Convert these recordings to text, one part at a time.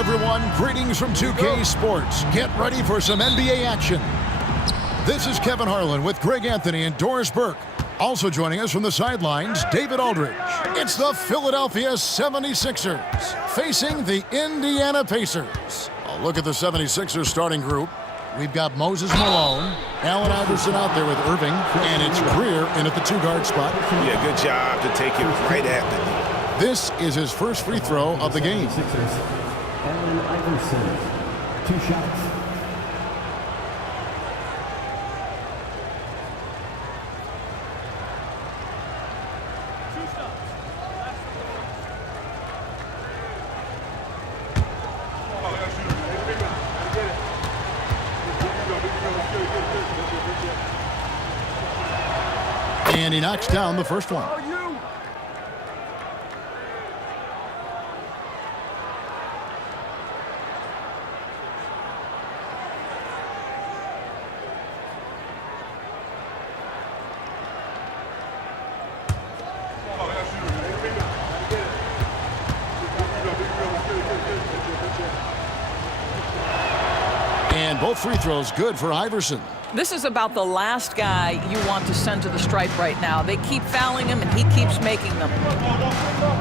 everyone, greetings from 2K Sports. Get ready for some NBA action. This is Kevin Harlan with Greg Anthony and Doris Burke. Also joining us from the sidelines, David Aldridge. It's the Philadelphia 76ers facing the Indiana Pacers. A look at the 76ers starting group. We've got Moses Malone, Allen Iverson out there with Irving, and it's Greer in at the two-guard spot. Yeah, good job to take it right at the knee. This is his first free throw of the game. Allen Iverson, 2 shots. And he knocks down the first one. And both free throws good for Iverson. This is about the last guy you want to send to the stripe right now. They keep fouling him, and he keeps making them.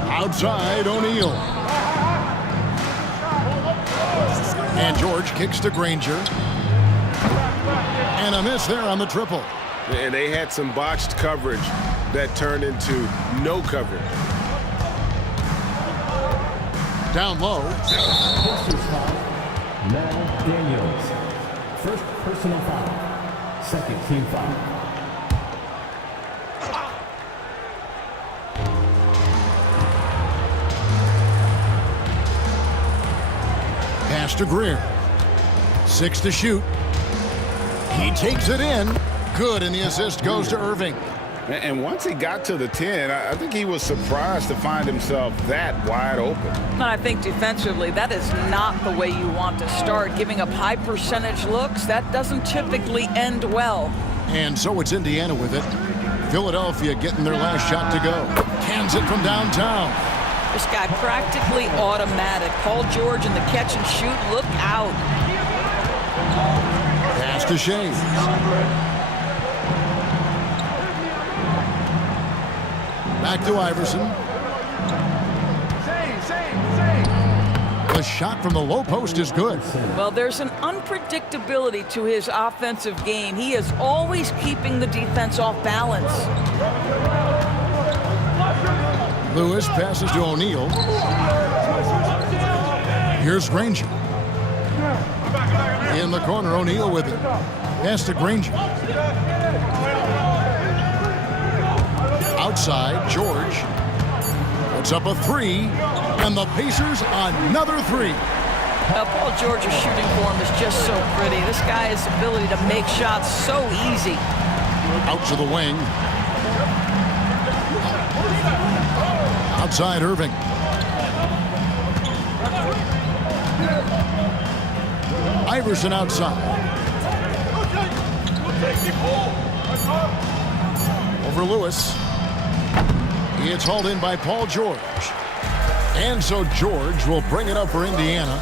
Outside, O'Neal. And George kicks to Granger. And a miss there on the triple. And they had some botched coverage that turned into no coverage. Down low. Mal Daniels, first personal foul. Second team foul. Pass to Greer. 6 to shoot. He takes it in. Good, and the assist goes to Irving. And once he got to the 10, I think he was surprised to find himself that wide open. And I think defensively, that is not the way you want to start. Giving up high percentage looks, that doesn't typically end well. And so it's Indiana with it. Philadelphia getting their last shot to go. Cans it from downtown. This guy practically automatic. Paul George in the catch and shoot. Look out. Pass to Shea. Back to Iverson. The shot from the low post is good. Well, there's an unpredictability to his offensive game. He is always keeping the defense off balance. Lewis passes to O'Neal. Here's Granger. In the corner, O'Neal with it. Pass to Granger. Outside, George puts up a 3, and the Pacers another 3. Paul George's shooting form is just so pretty. This guy's ability to make shots so easy. Out to the wing. Outside, Irving. Iverson outside. Over Lewis. It's hauled in by Paul George. And so George will bring it up for Indiana.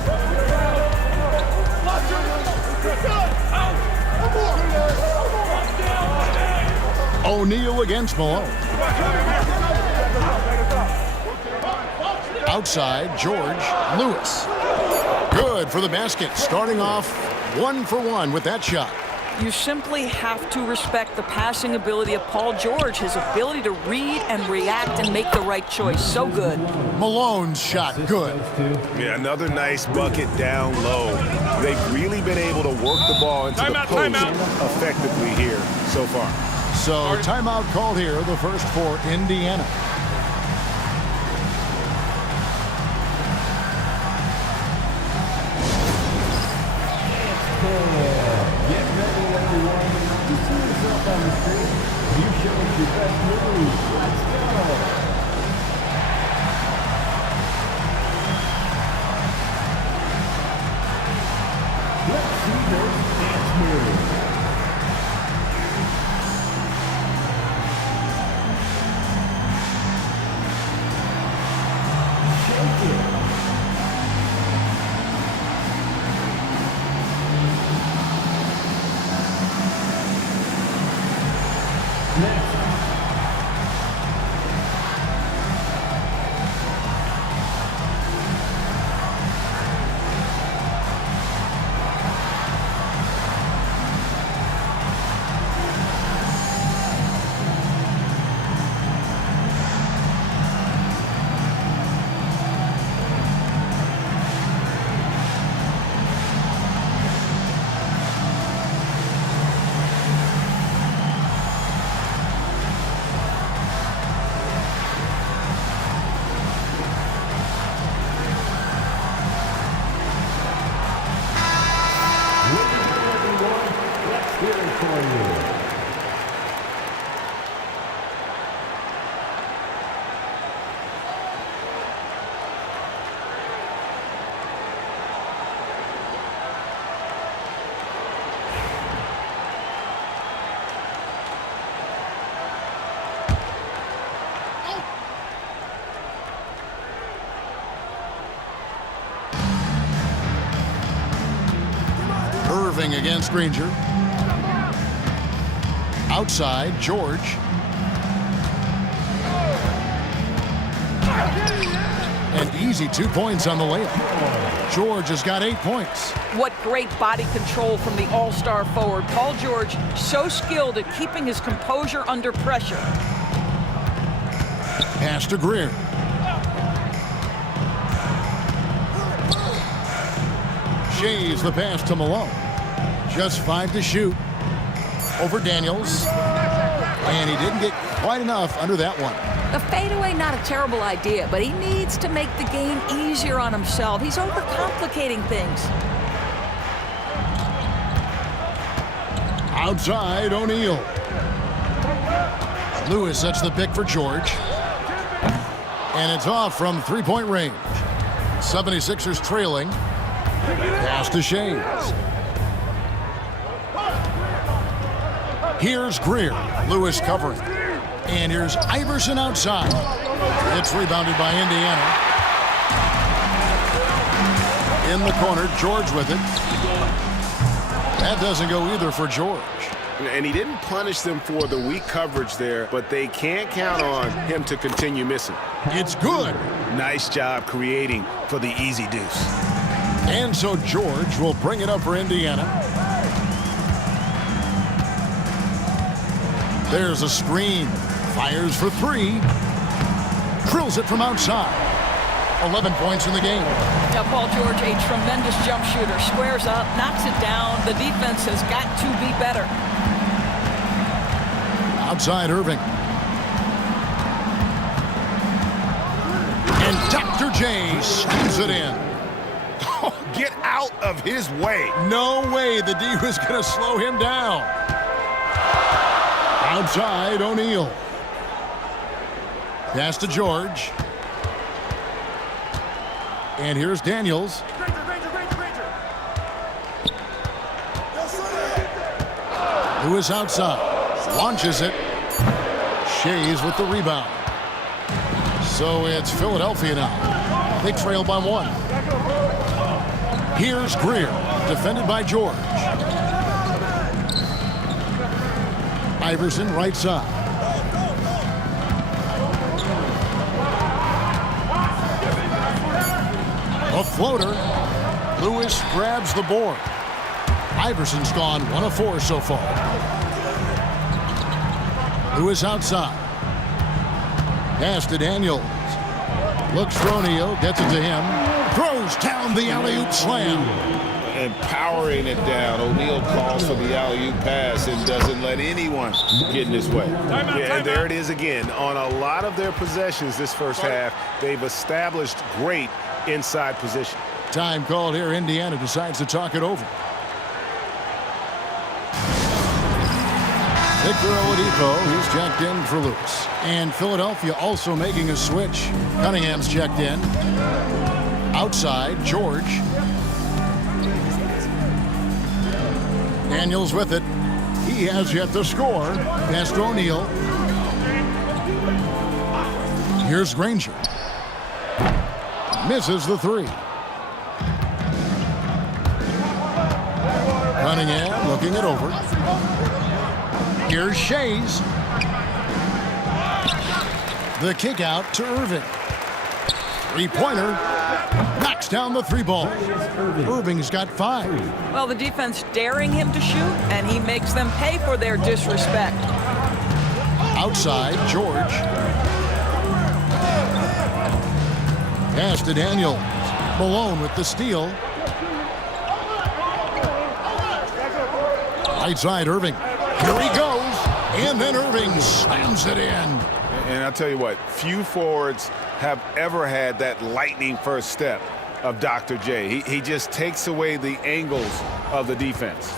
O'Neal against Malone. Outside, George. Lewis. Good for the basket. Starting off 1 for 1 with that shot. You simply have to respect the passing ability of Paul George, his ability to read and react and make the right choice. So good. Malone's shot, good. Yeah, another nice bucket down low. They've really been able to work the ball into the post effectively here so far. So timeout called here, the first for Indiana. Irving against Granger. Outside, George. An easy 2 points on the layup. George has got 8 points. What great body control from the all-star forward. Paul George, so skilled at keeping his composure under pressure. Pass to Greer. Shays the pass to Malone. Just 5 to shoot. Over Daniels. And he didn't get quite enough under that one. The fadeaway, not a terrible idea, but he needs to make the game easier on himself. He's overcomplicating things. Outside, O'Neal. Lewis sets the pick for George. And it's off from three-point range. 76ers trailing. Pass to Shays. Here's Greer. Lewis covering. And here's Iverson outside. It's rebounded by Indiana. In the corner, George with it. That doesn't go either for George. And he didn't punish them for the weak coverage there, but they can't count on him to continue missing. It's good. Nice job creating for the easy deuce. And so George will bring it up for Indiana. There's a screen. Fires for 3. Drills it from outside. 11 points in the game. Now, Paul George, a tremendous jump shooter. Squares up, knocks it down. The defense has got to be better. Outside Irving. And Dr. J slams it in. Oh, get out of his way. No way the D was going to slow him down. Outside O'Neal. Pass to George. And here's Daniels. Lewis outside. Launches it. Shays with the rebound. So it's Philadelphia now. They trail by 1. Here's Greer. Defended by George. Iverson right side. A floater. Lewis grabs the board. Iverson's gone 1 of 4 so far. Lewis outside. Pass to Daniels. Looks for O'Neal. Gets it to him. Throws down the alley-oop slam. And powering it down. O'Neal calls for the alley-oop pass and doesn't let anyone get in his way. And there it is again. On a lot of their possessions this first half, they've established great inside position. Time called here. Indiana decides to talk it over. Victor Oladipo, he's checked in for Lewis. And Philadelphia also making a switch. Cunningham's checked in. Outside, George. Daniels with it. He has yet to score. Pass to O'Neal. Here's Granger. Misses the 3. Cunningham looking it over. Here's Shays. The kick out to Irving. Three-pointer. Knocks down the 3 ball. Irving's got 5. Well, the defense daring him to shoot, and he makes them pay for their disrespect. Outside, George. Pass to Daniels. Malone with the steal. Right side, Irving. Here he goes. And then Irving slams it in. And I'll tell you what, few forwards have ever had that lightning first step of Dr. J. He just takes away the angles of the defense.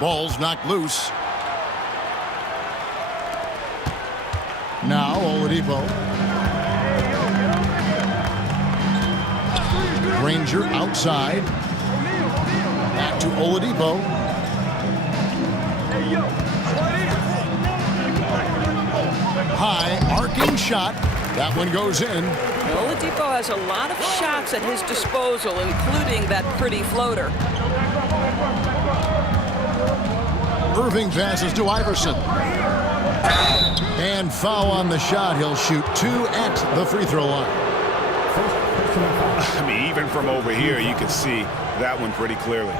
Ball's knocked loose. Now Oladipo. Granger outside. Back to Oladipo. High arcing shot. That one goes in. Oladipo has a lot of shots at his disposal, including that pretty floater. Irving passes to Iverson. And foul on the shot. He'll shoot 2 at the free throw line. I mean, even from over here, you can see that one pretty clearly.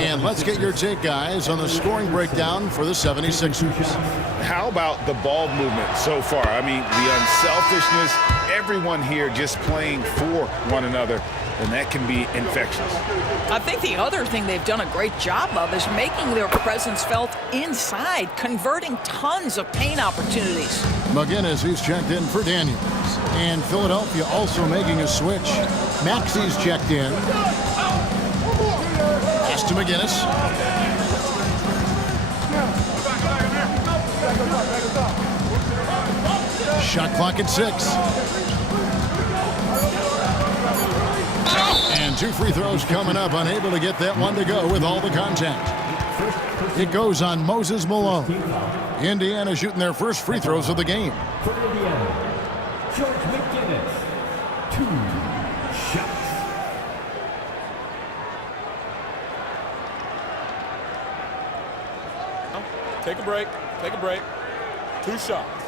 And let's get your take, guys, on the scoring breakdown for the 76ers. How about the ball movement so far? I mean, the unselfishness, everyone here just playing for one another, and that can be infectious. I think the other thing they've done a great job of is making their presence felt inside, converting tons of paint opportunities. McGinnis, who's checked in for Daniels. And Philadelphia also making a switch. Maxi's checked in. Pass to McGinnis. Shot clock at 6. And 2 free throws coming up. Unable to get that one to go with all the contact. It goes on Moses Malone. Indiana shooting their first free throws of the game. For Indiana, George McGinnis, 2 shots. Take a break. Take a break. 2 shots.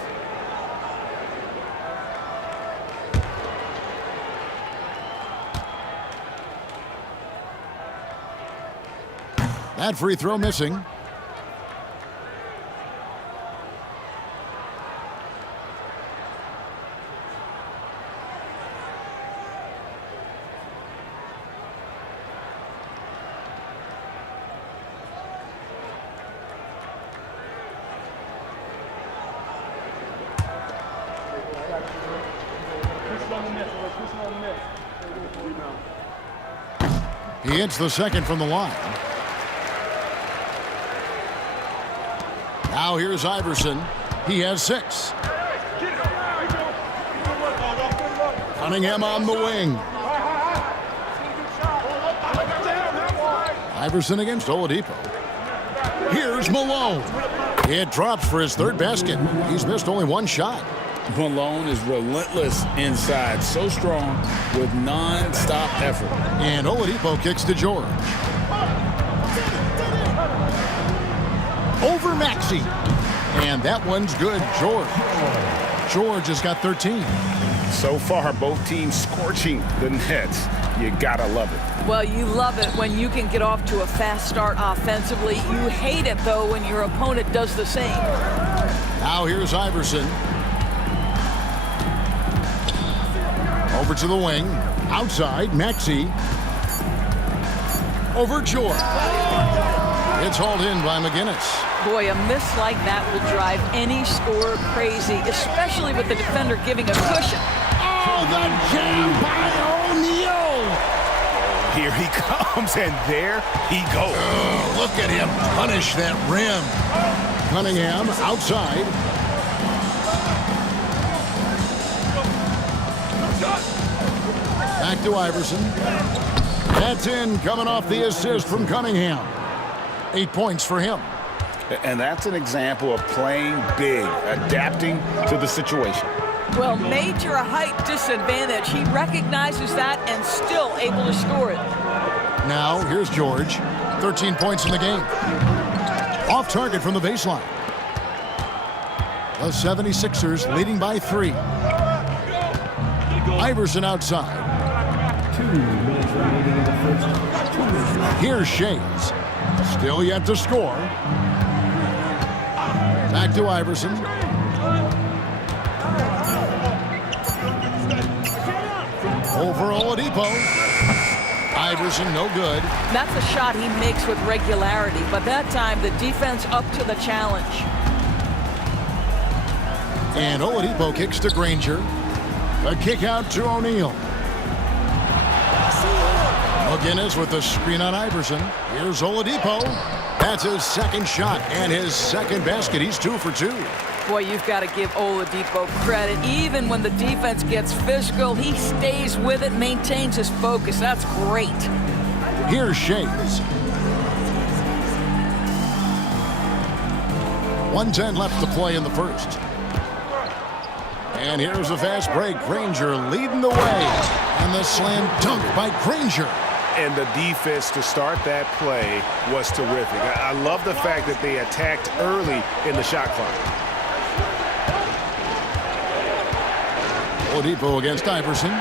That free throw missing. He hits the second from the line. Now here's Iverson. He has 6. Cunningham on the wing. Iverson against Oladipo. Here's Malone. It drops for his 3rd basket. He's missed only 1 shot. Malone is relentless inside, so strong with non-stop effort. And Oladipo kicks to George. Over Maxey. And that one's good. George has got 13. So far, both teams scorching the Nets. You gotta love it. Well, you love it when you can get off to a fast start offensively. You hate it, though, when your opponent does the same. Now here's Iverson. Over to the wing. Outside, Maxey. Over George. It's hauled in by McGinnis. Boy, a miss like that will drive any scorer crazy, especially with the defender giving a cushion. Oh, the jam by O'Neal. Here he comes, and there he goes. Oh, look at him punish that rim. Cunningham outside. Back to Iverson. That's in, coming off the assist from Cunningham. 8 points for him. And that's an example of playing big, adapting to the situation. Well, major height disadvantage. He recognizes that and still able to score it. Now, here's George. 13 points in the game. Off target from the baseline. The 76ers leading by 3. Iverson outside. 2 minutes remaining in the first. Here's Shays. Still yet to score. Back to Iverson. Over Oladipo. Iverson, no good. That's a shot he makes with regularity, but that time the defense up to the challenge. And Oladipo kicks to Granger. A kick out to O'Neal. McGinnis with the screen on Iverson. Here's Oladipo. That's his 2nd shot and his 2nd basket. He's 2 for 2. Boy, you've got to give Oladipo credit. Even when the defense gets physical, he stays with it, maintains his focus. That's great. Here's Shays. 1:10 left to play in the first. And here's a fast break. Granger leading the way. And the slam dunk by Granger. And the defense to start that play was terrific. I love the fact that they attacked early in the shot clock. Oladipo against Iverson.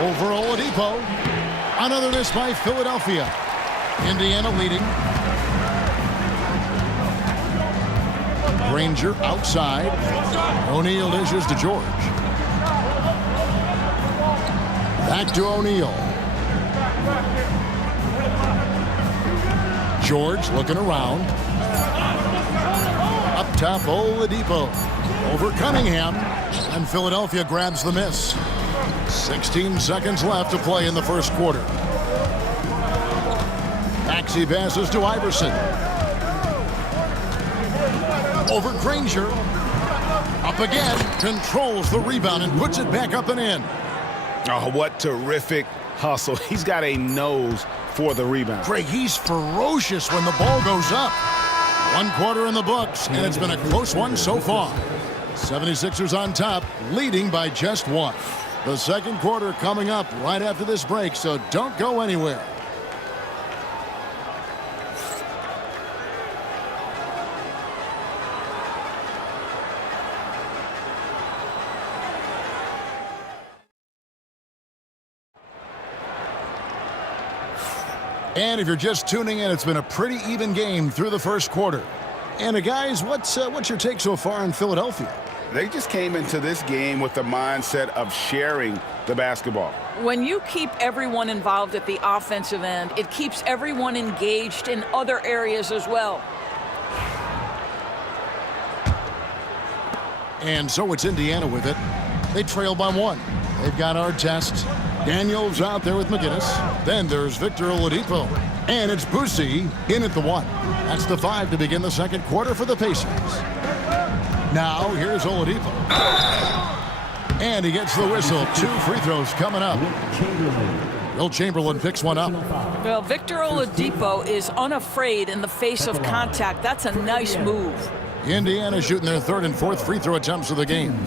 Over Oladipo. Another miss by Philadelphia. Indiana leading. Granger outside. O'Neal dishes to George. Back to O'Neal. George looking around. Up top, Oladipo. Over Cunningham. And Philadelphia grabs the miss. 16 seconds left to play in the first quarter. Maxey passes to Iverson. Over Granger. Up again. Controls the rebound and puts it back up and in. Oh, what terrific hustle. He's got a nose for the rebound. Greg, he's ferocious when the ball goes up. 1 quarter in the books, and it's been a close one so far. 76ers on top, leading by just 1. The second quarter coming up right after this break, so don't go anywhere. And if you're just tuning in, it's been a pretty even game through the first quarter. And guys, what's your take so far on Philadelphia? They just came into this game with the mindset of sharing the basketball. When you keep everyone involved at the offensive end, it keeps everyone engaged in other areas as well. And so it's Indiana with it. They trail by 1. They've got Artest. Daniels out there with McGinnis. Then there's Victor Oladipo. And it's Boosie in at the 1. That's the 5 to begin the second quarter for the Pacers. Now here's Oladipo. And he gets the whistle. 2 free throws coming up. Wilt Chamberlain picks one up. Well, Victor Oladipo is unafraid in the face of contact. That's a nice move. Indiana shooting their 3rd and 4th free throw attempts of the game.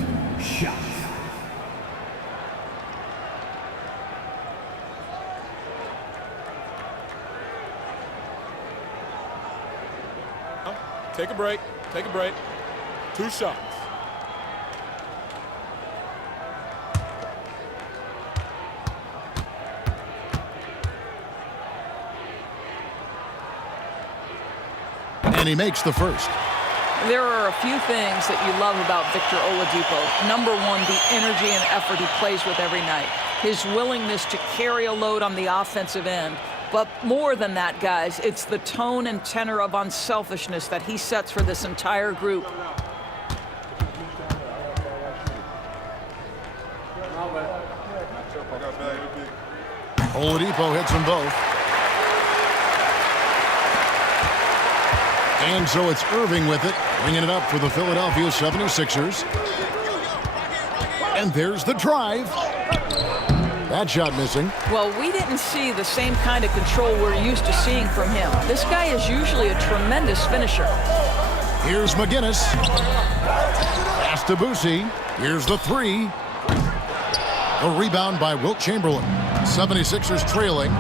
Take a break. Take a break. 2 shots. And he makes the first. There are a few things that you love about Victor Oladipo. Number 1, the energy and effort he plays with every night. His willingness to carry a load on the offensive end. But more than that, guys, it's the tone and tenor of unselfishness that he sets for this entire group. Oladipo hits them both. And so it's Irving with it, bringing it up for the Philadelphia 76ers. And there's the drive. That shot missing. Well, we didn't see the same kind of control we're used to seeing from him. This guy is usually a tremendous finisher. Here's McGinnis. Pass to Boosie. Here's the 3. The rebound by Wilt Chamberlain. 76ers trailing.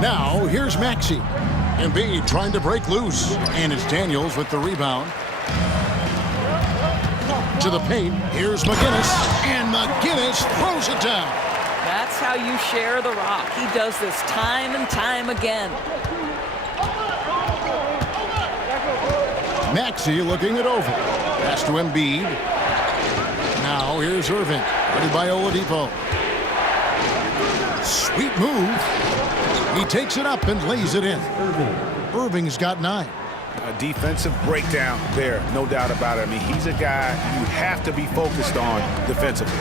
Now here's Maxey. Embiid trying to break loose. And it's Daniels with the rebound. To the paint. Here's McGinnis. And McGinnis throws it down. That's how you share the rock. He does this time and time again. Maxey looking it over. Pass to Embiid. Now here's Irving. Ready by Oladipo. Sweet move. He takes it up and lays it in. Irving's got 9. A defensive breakdown there, no doubt about it. I mean, he's a guy you have to be focused on defensively.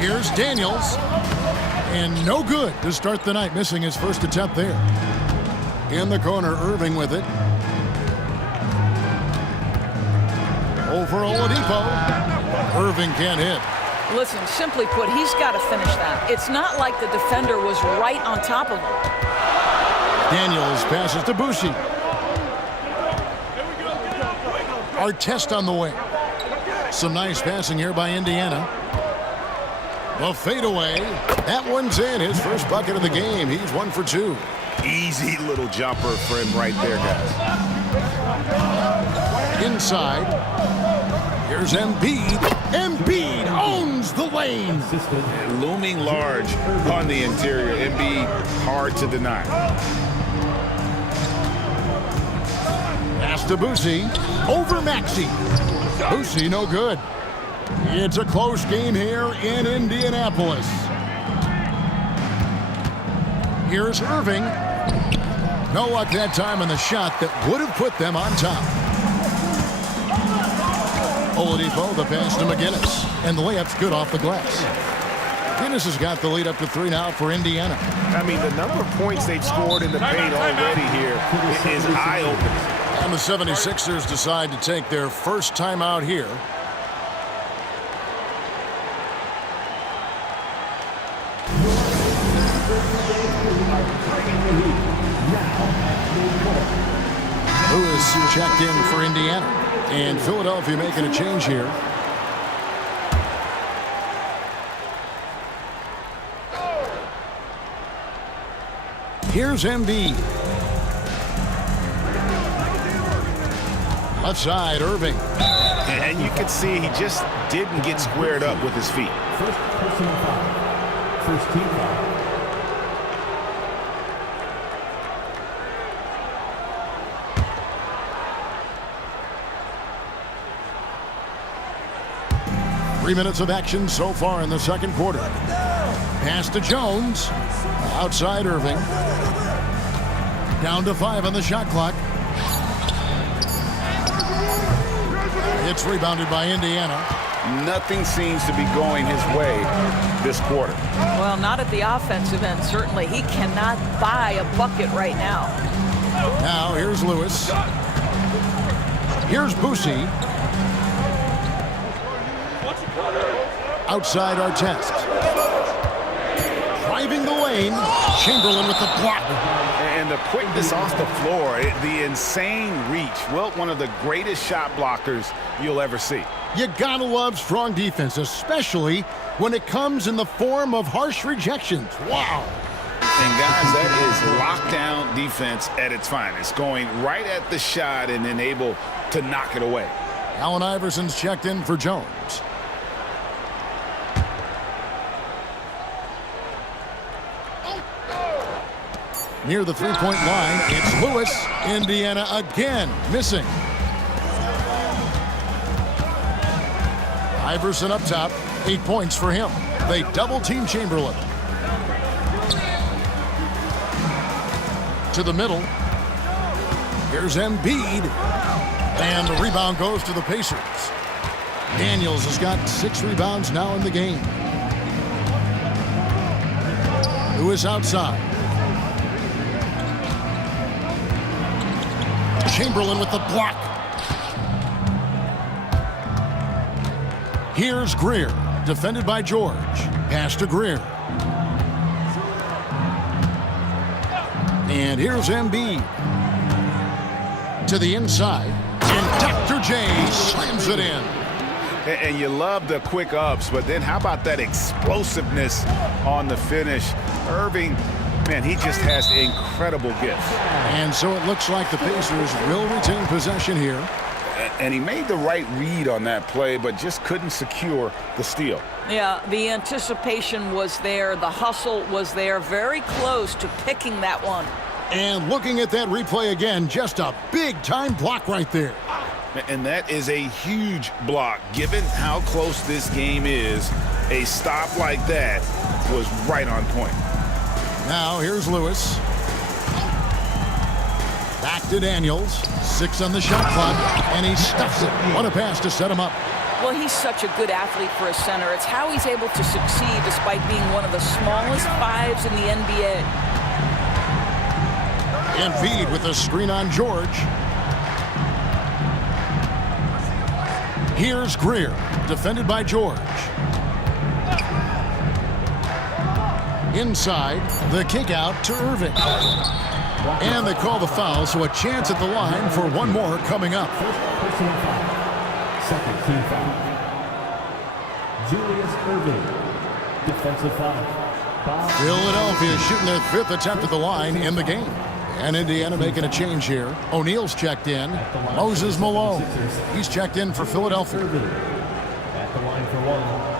Here's Daniels. And no good to start the night, missing his first attempt there. In the corner, Irving with it. Over Oladipo. Irving can't hit. Listen, simply put, he's got to finish that. It's not like the defender was right on top of him. Daniels passes to Boosie. Artest on the wing. Some nice passing here by Indiana. The fadeaway. That one's in. His first bucket of the game. He's 1 for 2. Easy little jumper for him right there, guys. Inside. Here's Embiid. Embiid owns the lane. Looming large on the interior. Embiid, hard to deny. Pass to Boosie. Over Maxey. Boosie no good. It's a close game here in Indianapolis. Here's Irving. No luck that time on the shot that would have put them on top. Oladipo, the pass to McGinnis. And the layup's good off the glass. McGinnis has got the lead up to 3 now for Indiana. I mean, the number of points they've scored in the paint already here is eye-opening. And the 76ers decide to take their first time out here. Lewis checked in for Indiana. And Philadelphia making a change here. Here's Embiid. Left side, Irving. And you can see he just didn't get squared up with his feet. First personal foul. First team foul. Three minutes of action so far in the second quarter. Pass to Jones. Outside Irving. Down to 5 on the shot clock. It's rebounded by Indiana. Nothing seems to be going his way this quarter. Well, not at the offensive end, certainly. He cannot buy a bucket right now. Now here's Lewis. Here's Boosie. Outside Artest. Driving the lane. Chamberlain with the block. And the quickness off the floor, the insane reach. Well, one of the greatest shot blockers you'll ever see. You gotta love strong defense, especially when it comes in the form of harsh rejections. Wow. And guys, that is lockdown defense at its finest. Going right at the shot and then able to knock it away. Allen Iverson's checked in for Jones. Near the three-point line, it's Lewis. Indiana again missing. Iverson up top, 8 points for him. They double-team Chamberlain. To the middle. Here's Embiid. And the rebound goes to the Pacers. Daniels has got 6 rebounds now in the game. Lewis outside. Chamberlain with the block. Here's Greer, defended by George. Pass to Greer. And here's Embiid. To the inside. And Dr. J slams it in. And you love the quick ups, but then how about that explosiveness on the finish? Irving, man, he just has incredible gifts. And so it looks like the Pacers will retain possession here. And he made the right read on that play, but just couldn't secure the steal. Yeah, the anticipation was there. The hustle was there. Very close to picking that one. And looking at that replay again, just a big-time block right there. And that is a huge block. Given how close this game is, a stop like that was right on point. Now here's Lewis. Back to Daniels. 6 on the shot clock, and he stuffs it. What a pass to set him up. Well, he's such a good athlete for a center. It's how he's able to succeed despite being one of the smallest 5s in the NBA. Embiid with a screen on George. Here's Greer, defended by George. Inside, the kick out to Irving. And they call the foul, so a chance at the line for one more coming up. First personal foul. Second team foul. Julius Irving. Defensive foul. Bob. Philadelphia shooting their 5th attempt at the line in the game. And Indiana making a change here. O'Neal's checked in. Moses Malone. He's checked in for Philadelphia. Irving. At the line for one.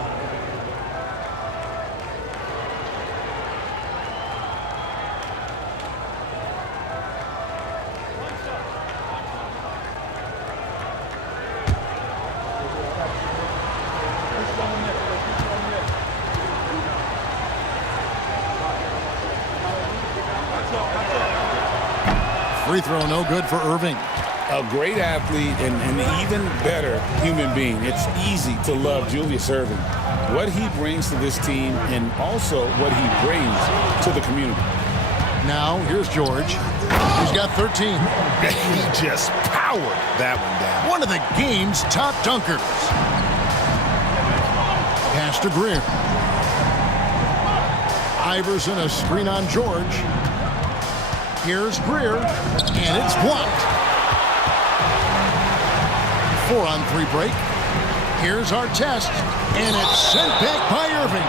Free throw no good for Irving. A great athlete and an even better human being. It's easy to love Julius Irving. What he brings to this team and also what he brings to the community. Now, here's George. He's got 13. He just powered that one down. One of the game's top dunkers. Pass to Greer. Iverson, a screen on George. Here's Greer, and it's blocked. 4-on-3 break. Here's Artest, and it's sent back by Irving.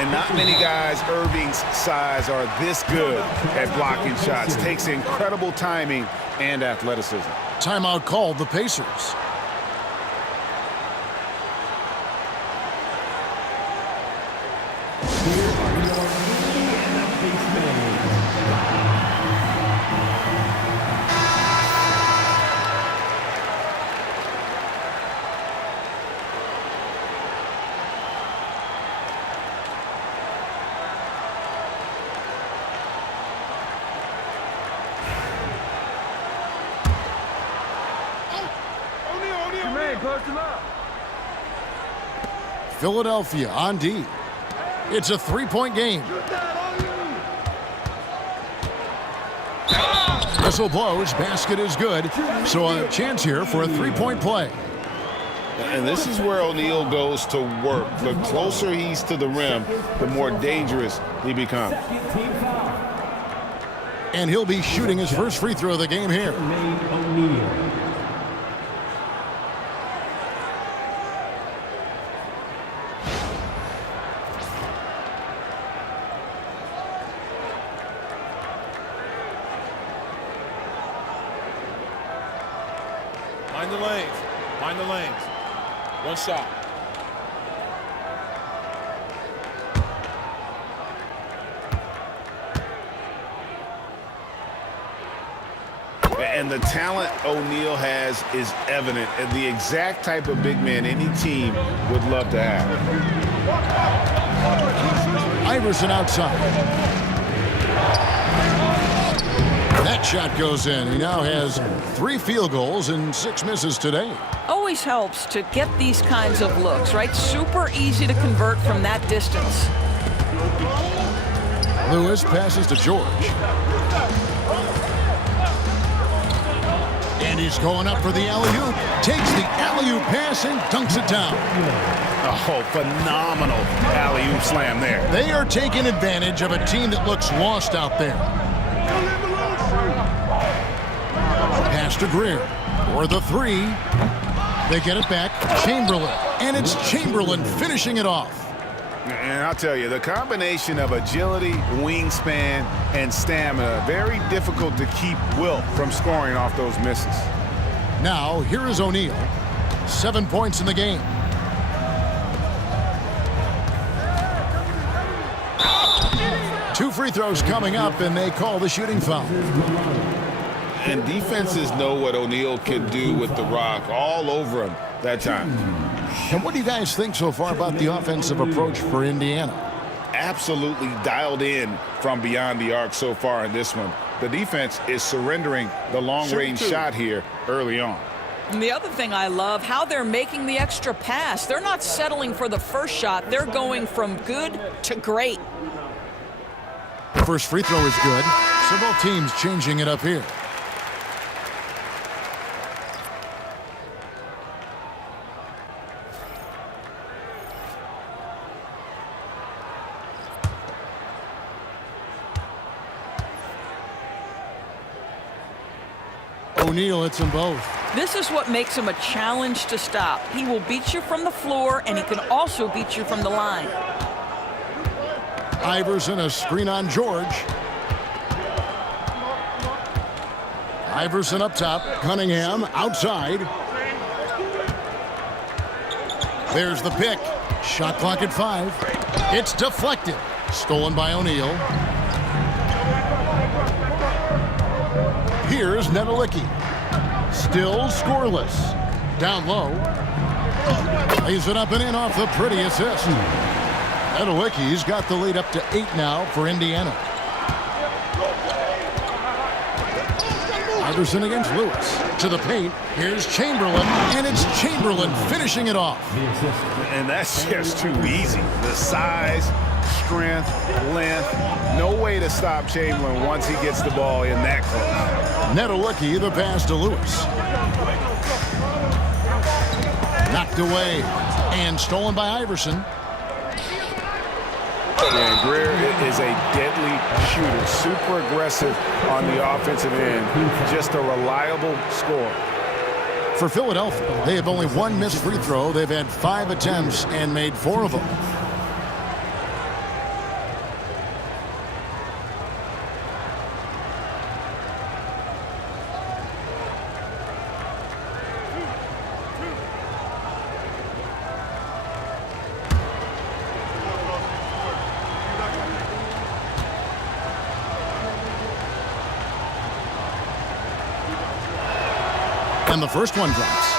And not many guys Irving's size are this good at blocking shots. Takes incredible timing and athleticism. Timeout called the Pacers. Here are your Indiana basemen. Philadelphia on D. It's a 3-point game. Whistle blows, basket is good. So a chance here for a 3-point play. And this is where O'Neal goes to work. The closer he's to the rim, the more dangerous he becomes. Second team foul. And he'll be shooting his first free throw of the game here. Jermaine O'Neal. Mind the lanes. Mind the lanes. One shot. And the talent O'Neal has is evident, and the exact type of big man any team would love to have. Iverson outside. That shot goes in. He now has 3 field goals and 6 misses today. Always helps to get these kinds of looks, right? Super easy to convert from that distance. Lewis passes to George. And he's going up for the alley-oop. Takes the alley-oop pass and dunks it down. Oh, phenomenal alley-oop slam there. They are taking advantage of a team that looks lost out there. Pass to Greer for the 3. They get it back. Chamberlain. And it's Chamberlain finishing it off. And I'll tell you, the combination of agility, wingspan, and stamina, very difficult to keep Wilt from scoring off those misses. Now, here is O'Neal. 7 points in the game. Two free throws coming up, and they call the shooting foul. And defenses know what O'Neal can do with the rock all over him that time. And what do you guys think so far about the offensive approach for Indiana? Absolutely dialed in from beyond the arc so far in this one. The defense is surrendering the long-range shot here early on. And the other thing I love, how they're making the extra pass. They're not settling for the first shot. They're going from good to great. The first free throw is good. So both teams changing it up here. O'Neal hits them both. This is what makes him a challenge to stop. He will beat you from the floor, and he can also beat you from the line. Iverson, a screen on George. Iverson up top. Cunningham outside. There's the pick. Shot clock at 5. It's deflected. Stolen by O'Neal. Here's Nedelicki. Still scoreless. Down low. Lays it up and in off the pretty assist. Nedelicki's got the lead up to 8 now for Indiana. Iverson against Lewis. To the paint. Here's Chamberlain. And it's Chamberlain finishing it off. And that's just too easy. The size, strength, length. No way to stop Chamberlain once he gets the ball in that close. Nedelicki, the pass to Lewis. Knocked away. And stolen by Iverson. And Greer is a deadly shooter, super aggressive on the offensive end, just a reliable scorer. For Philadelphia, they have only one missed free throw. They've had 5 attempts and made 4 of them. And the first one drops.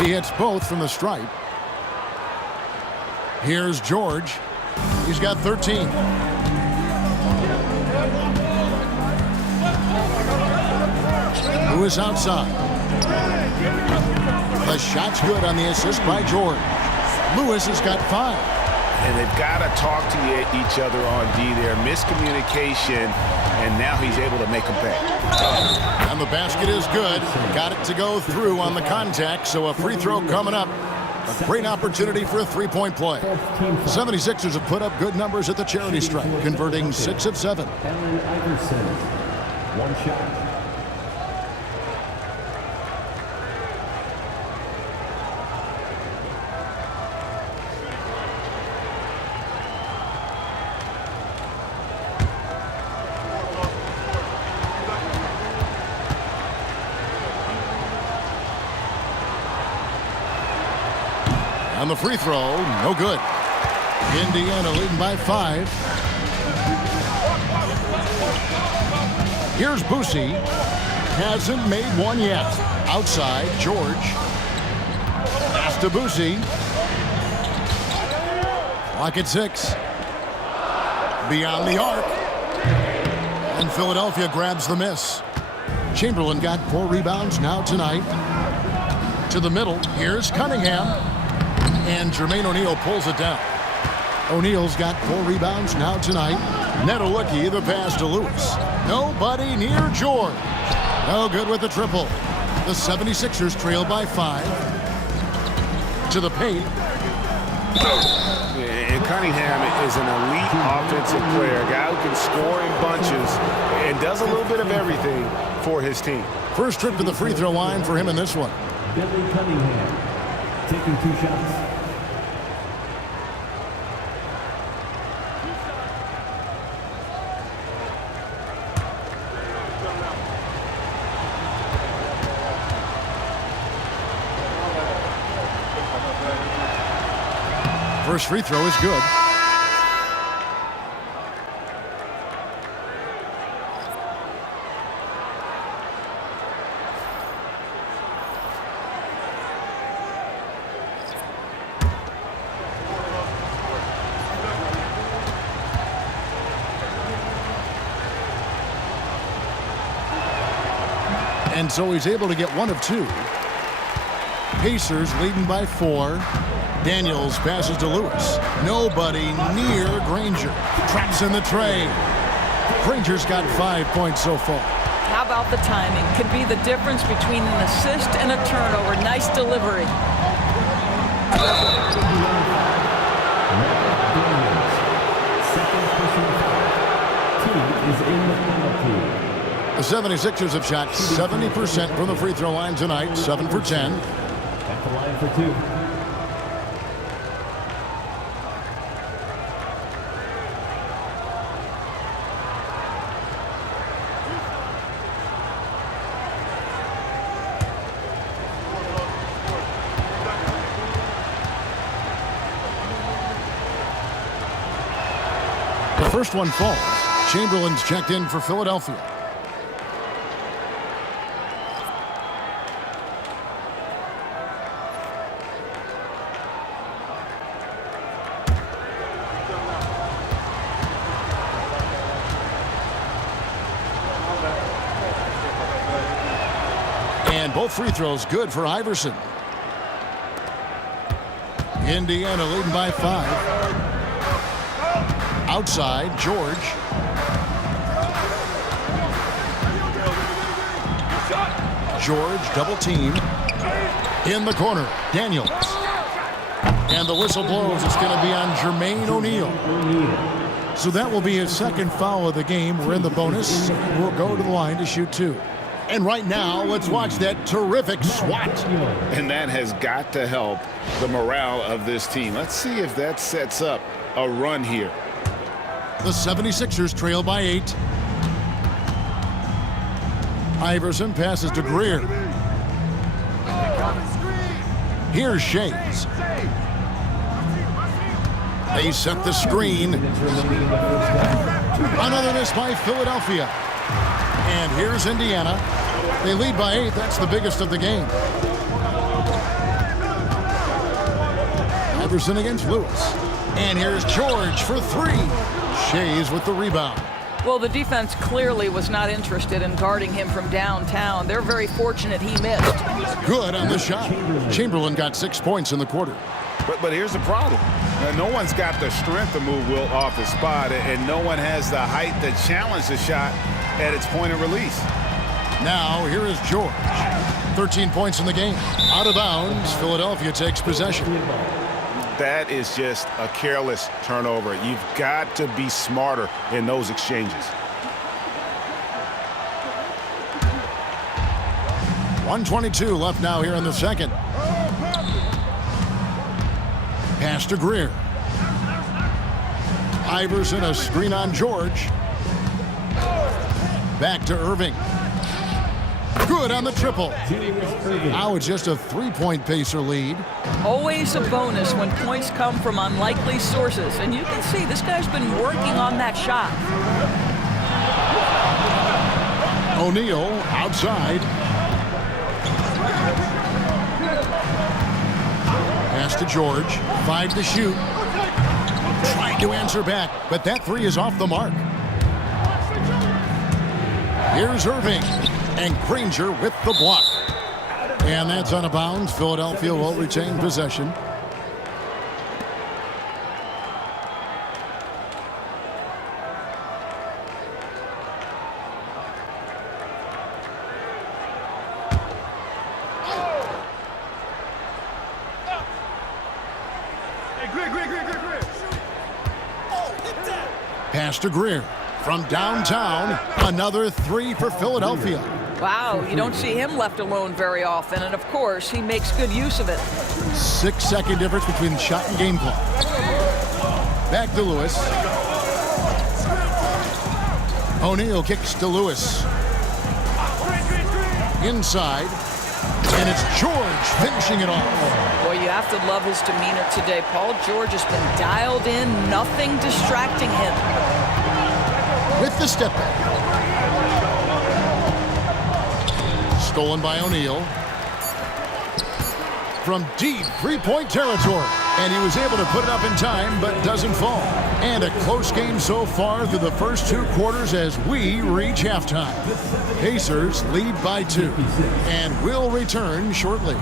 He hits both from the stripe. Here's George. He's got 13. Lewis outside. The shot's good on the assist by George. Lewis has got 5. And they've got to talk to each other on D there. Miscommunication, and now he's able to make them pay. And the basket is good. Got it to go through on the contact, so a free throw coming up. A great opportunity for a three-point play. 76ers have put up good numbers at the charity stripe, converting 6 of 7. Allen Iverson. One shot. And the free throw, no good. Indiana leading by 5. Here's Boosie. Hasn't made one yet. Outside, George. Pass to Boosie. Clock at 6. Beyond the arc. And Philadelphia grabs the miss. Chamberlain got 4 rebounds now tonight. To the middle, here's Cunningham. And Jermaine O'Neal pulls it down. O'Neal's got 4 rebounds now tonight. Nedelicki, the pass to Lewis. Nobody near George. No good with the triple. The 76ers trail by 5. To the paint. And Cunningham is an elite offensive player, a guy who can score in bunches and does a little bit of everything for his team. First trip to the free throw line for him in this one. Billy Cunningham taking 2 shots. First free throw is good. And so he's able to get 1 of 2. Pacers leading by 4. Daniels passes to Lewis. Nobody near Granger. Traps in the tray. Granger's got 5 points so far. How about the timing? Could be the difference between an assist and a turnover. Nice delivery. Second personal foul. Team is in the penalty. The 76ers have shot 70% from the free throw line tonight, 7 for 10. At the line for 2. The first one falls. Chamberlain's checked in for Philadelphia. And both free throws good for Iverson. Indiana leading by 5. Outside, George. George double team. In the corner, Daniels. And the whistle blows. It's going to be on Jermaine O'Neal. So that will be his second foul of the game. We're in the bonus. We'll go to the line to shoot 2. And right now, let's watch that terrific swat. And that has got to help the morale of this team. Let's see if that sets up a run here. The 76ers trail by 8. Iverson passes to Greer. Here's Shays. They set the screen. Another miss by Philadelphia. And here's Indiana. They lead by 8. That's the biggest of the game. Iverson against Lewis. And here's George for 3. Shays with the rebound. Well, the defense clearly was not interested in guarding him from downtown. They're very fortunate he missed. Good on the shot. Chamberlain got 6 points in the quarter. But here's the problem. No one's got the strength to move Wilt off the spot, and no one has the height to challenge the shot at its point of release. Now, here is George. 13 points in the game. Out of bounds, Philadelphia takes possession. That is just a careless turnover. You've got to be smarter in those exchanges. 1:22 left now here in the second. Pass to Greer. Iverson, a screen on George. Back to Irving. Good on the triple. Now it's just a 3-point Pacer lead. Always a bonus when points come from unlikely sources. And you can see this guy's been working on that shot. O'Neal outside. Pass to George. 5 to shoot. Trying to answer back, but that 3 is off the mark. Here's Irving. And Granger with the block. And that's out of bounds. Philadelphia will retain possession. Pass to Greer. From downtown, another 3 for Philadelphia. Wow, you don't see him left alone very often, and of course, he makes good use of it. 6-second difference between shot and game clock. Back to Lewis. O'Neal kicks to Lewis. Inside, and it's George finishing it off. Boy, you have to love his demeanor today. Paul George has been dialed in, nothing distracting him. With the step back. Stolen by O'Neal. From deep three-point territory. And he was able to put it up in time, but doesn't fall. And a close game so far through the first 2 quarters as we reach halftime. Pacers lead by 2. And will return shortly.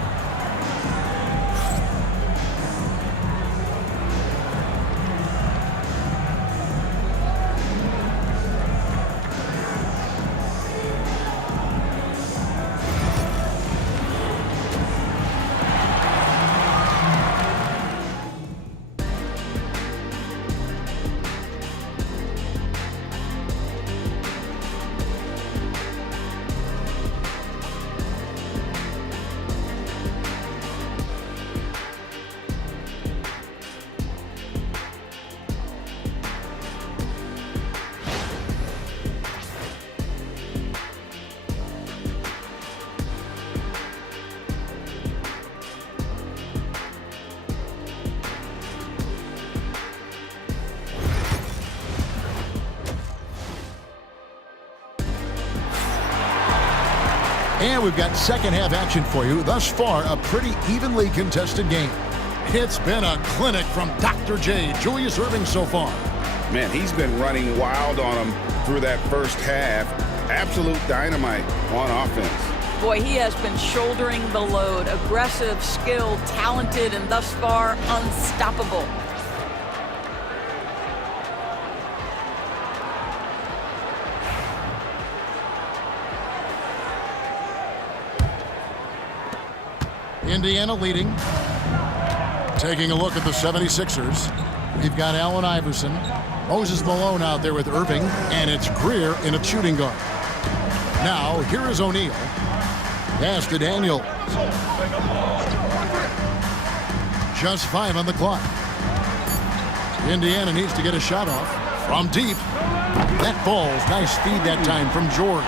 And we've got second half action for you. Thus far, a pretty evenly contested game. It's been a clinic from Dr. J, Julius Erving so far. Man, he's been running wild on him through that first half. Absolute dynamite on offense. Boy, he has been shouldering the load. Aggressive, skilled, talented, and thus far unstoppable. Indiana leading. Taking a look at the 76ers. We've got Allen Iverson. Moses Malone out there with Erving. And it's Greer in a shooting guard. Now, here is O'Neal. Pass to Daniel. Just 5 on the clock. Indiana needs to get a shot off from deep. That falls. Nice feed that time from George.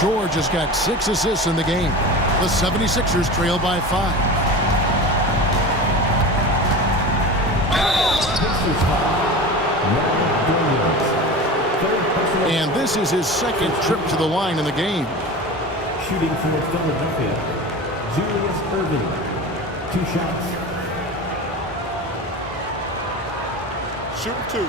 George has got 6 assists in the game. The 76ers trail by 5. And this is his second trip to the line in the game. Shooting for Philadelphia, Julius Erving. 2 shots. Shooting 2.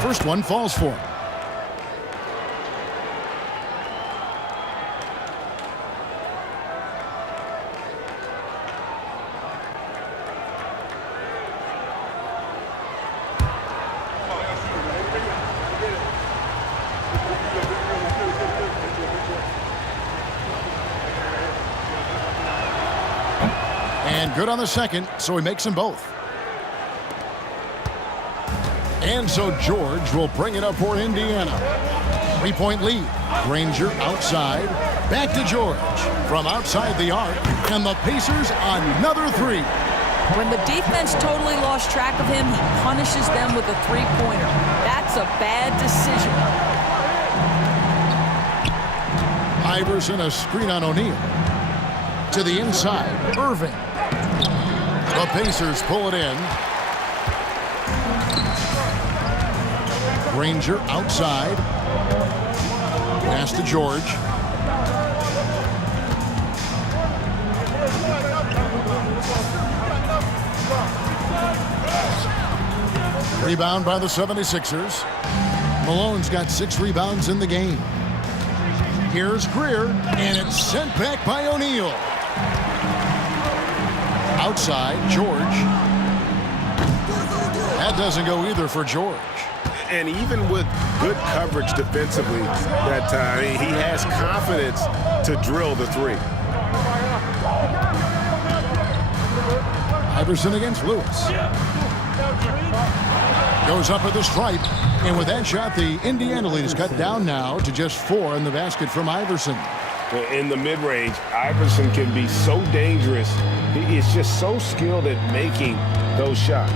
First one falls for him. And good on the second, so he makes them both. And so George will bring it up for Indiana. 3-point lead. Granger outside. Back to George from outside the arc. And the Pacers another 3. When the defense totally lost track of him, he punishes them with a three-pointer. That's a bad decision. Iverson, a screen on O'Neal. To the inside, Erving. The Pacers pull it in. Granger outside. Pass to George. Rebound by the 76ers. Malone's got 6 rebounds in the game. Here's Greer, and it's sent back by O'Neal. Outside, George. That doesn't go either for George. And even with good coverage defensively that time, he has confidence to drill the 3. Iverson against Lewis. Goes up at the stripe. And with that shot, the Indiana lead is cut down now to just 4 in the basket from Iverson. In the mid-range, Iverson can be so dangerous. He is just so skilled at making those shots.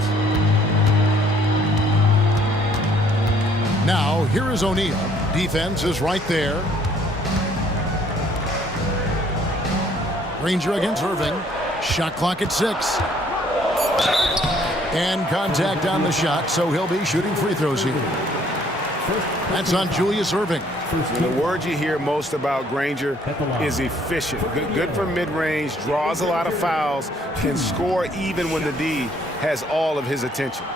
Now, here is O'Neal. Defense is right there. Granger against Erving. Shot clock at 6. And contact on the shot, so he'll be shooting free throws here. That's on Julius Erving. And the word you hear most about Granger is efficient. Good from mid-range, draws a lot of fouls, can score even when the D has all of his attention.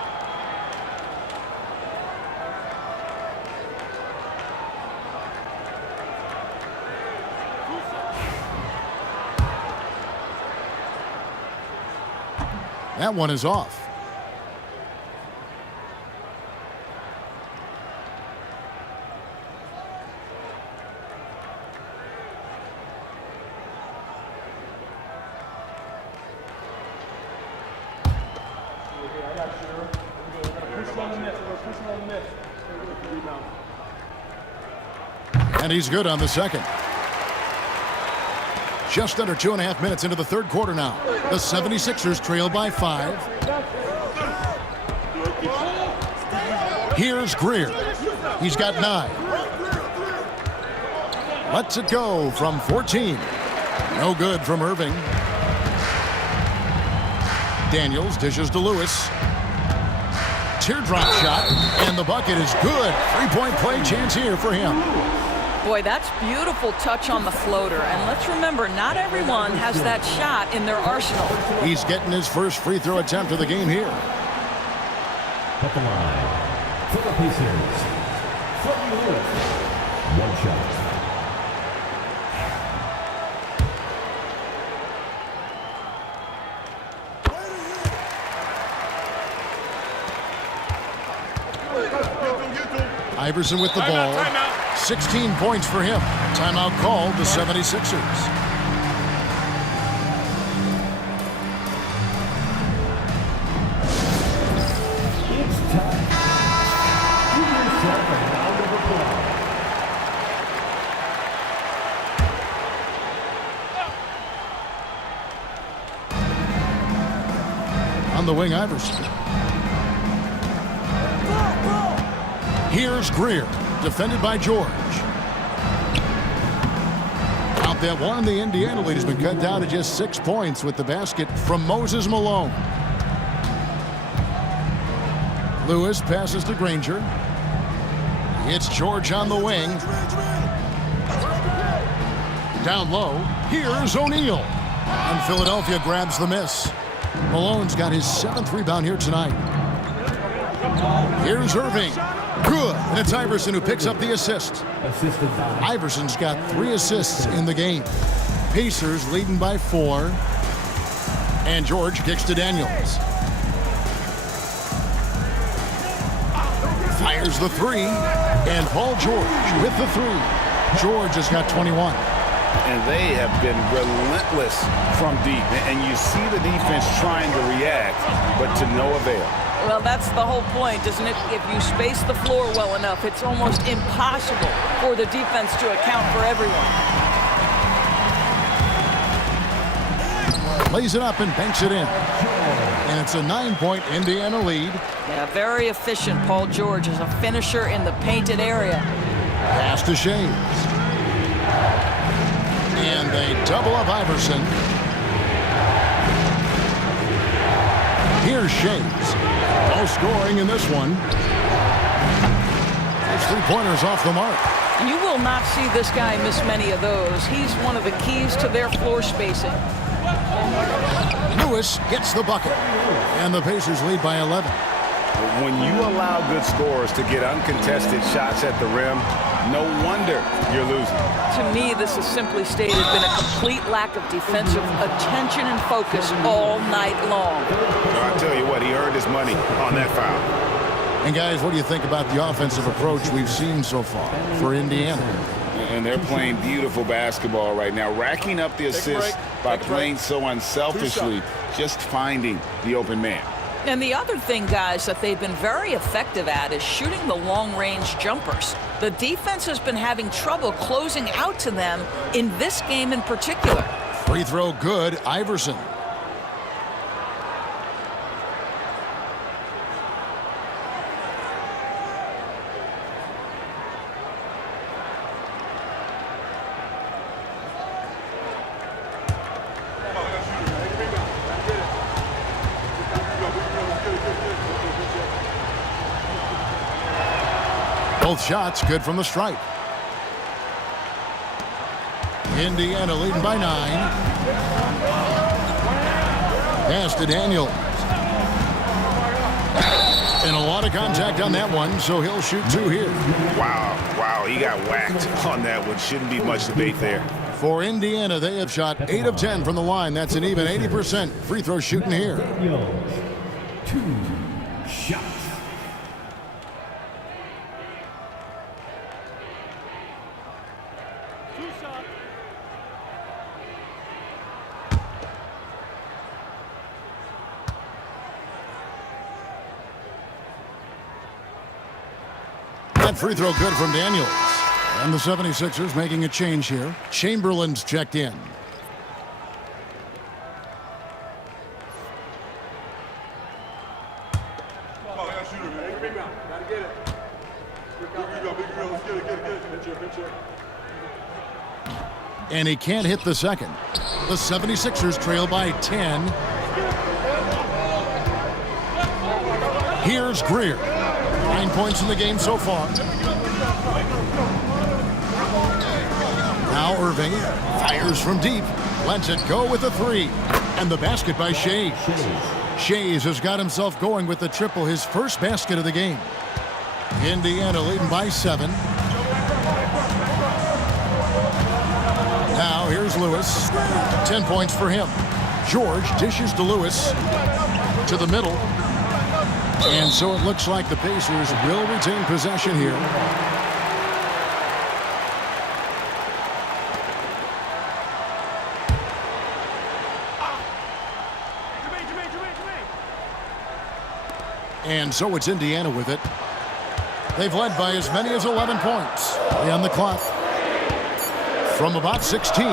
That one is off. And he's good on the second. Just under 2.5 minutes into the third quarter now. The 76ers trail by 5. Here's Greer. He's got 9. Lets it go from 14. No good from Irving. Daniels dishes to Lewis. Teardrop shot, and the bucket is good. Three-point play chance here for him. Boy, that's beautiful touch on the floater. And let's remember, not everyone has that shot in their arsenal. He's getting his first free throw attempt of the game here. At the line, for the Pacers, Freddie Lewis. One shot. Iverson with the ball. 16 points for him. Timeout called the 76ers. It's time. Give yourself a round of applause. On the wing, Iverson. Here's Greer, defended by George. Out that one, the Indiana lead has been cut down to just 6 points with the basket from Moses Malone. Lewis passes to Granger. It's George on the wing. Down low, here's O'Neal. And Philadelphia grabs the miss. Malone's got his 7th rebound here tonight. Here's Irving. Good. And it's Iverson who picks up the assist. Assisted by Iverson's got 3 assists in the game. Pacers leading by 4. And George kicks to Daniels. Fires the 3. And Paul George with the 3. George has got 21. And they have been relentless from deep. And you see the defense trying to react, but to no avail. Well, that's the whole point, isn't it? If you space the floor well enough, it's almost impossible for the defense to account for everyone. Lays it up and banks it in. And it's a 9-point Indiana lead. Yeah, very efficient. Paul George is a finisher in the painted area. Pass to Shaves. And they double up Iverson. Here's Shaves. No scoring in this one. Those 3-pointers off the mark. You will not see this guy miss many of those. He's one of the keys to their floor spacing. Lewis gets the bucket. And the Pacers lead by 11. When you allow good scorers to get uncontested shots at the rim, no wonder you're losing. To me, this has simply stated been a complete lack of defensive attention and focus all night long. I'll tell you what, he earned his money on that foul. And guys, what do you think about the offensive approach we've seen so far for Indiana? And they're playing beautiful basketball right now, racking up the assists by playing so unselfishly, just finding the open man. And the other thing, guys, that they've been very effective at is shooting the long-range jumpers. The defense has been having trouble closing out to them in this game in particular. Free throw good, Iverson. Both shots good from the stripe. Indiana leading by 9. Pass to Daniels. And a lot of contact on that one, so he'll shoot 2 here. Wow, he got whacked on that one. Shouldn't be much debate there. For Indiana, they have shot 8 of 10 from the line. That's an even 80% free throw shooting here. Daniels. 2 shots. That free throw good from Daniels. And the 76ers making a change here. Chamberlain's checked in. and he can't hit the second. The 76ers trail by 10. Here's Greer. 9 points in the game so far. Now Irving fires from deep. Lets it go with a three. And the basket by Shays. Shays has got himself going with the triple, his first basket of the game. Indiana leading by 7. Now here's Lewis. 10 points for him. George dishes to Lewis. To the middle. And so it looks like the Pacers will retain possession here. And so it's Indiana with it. They've led by as many as 11 points. Play on the clock. From about 16,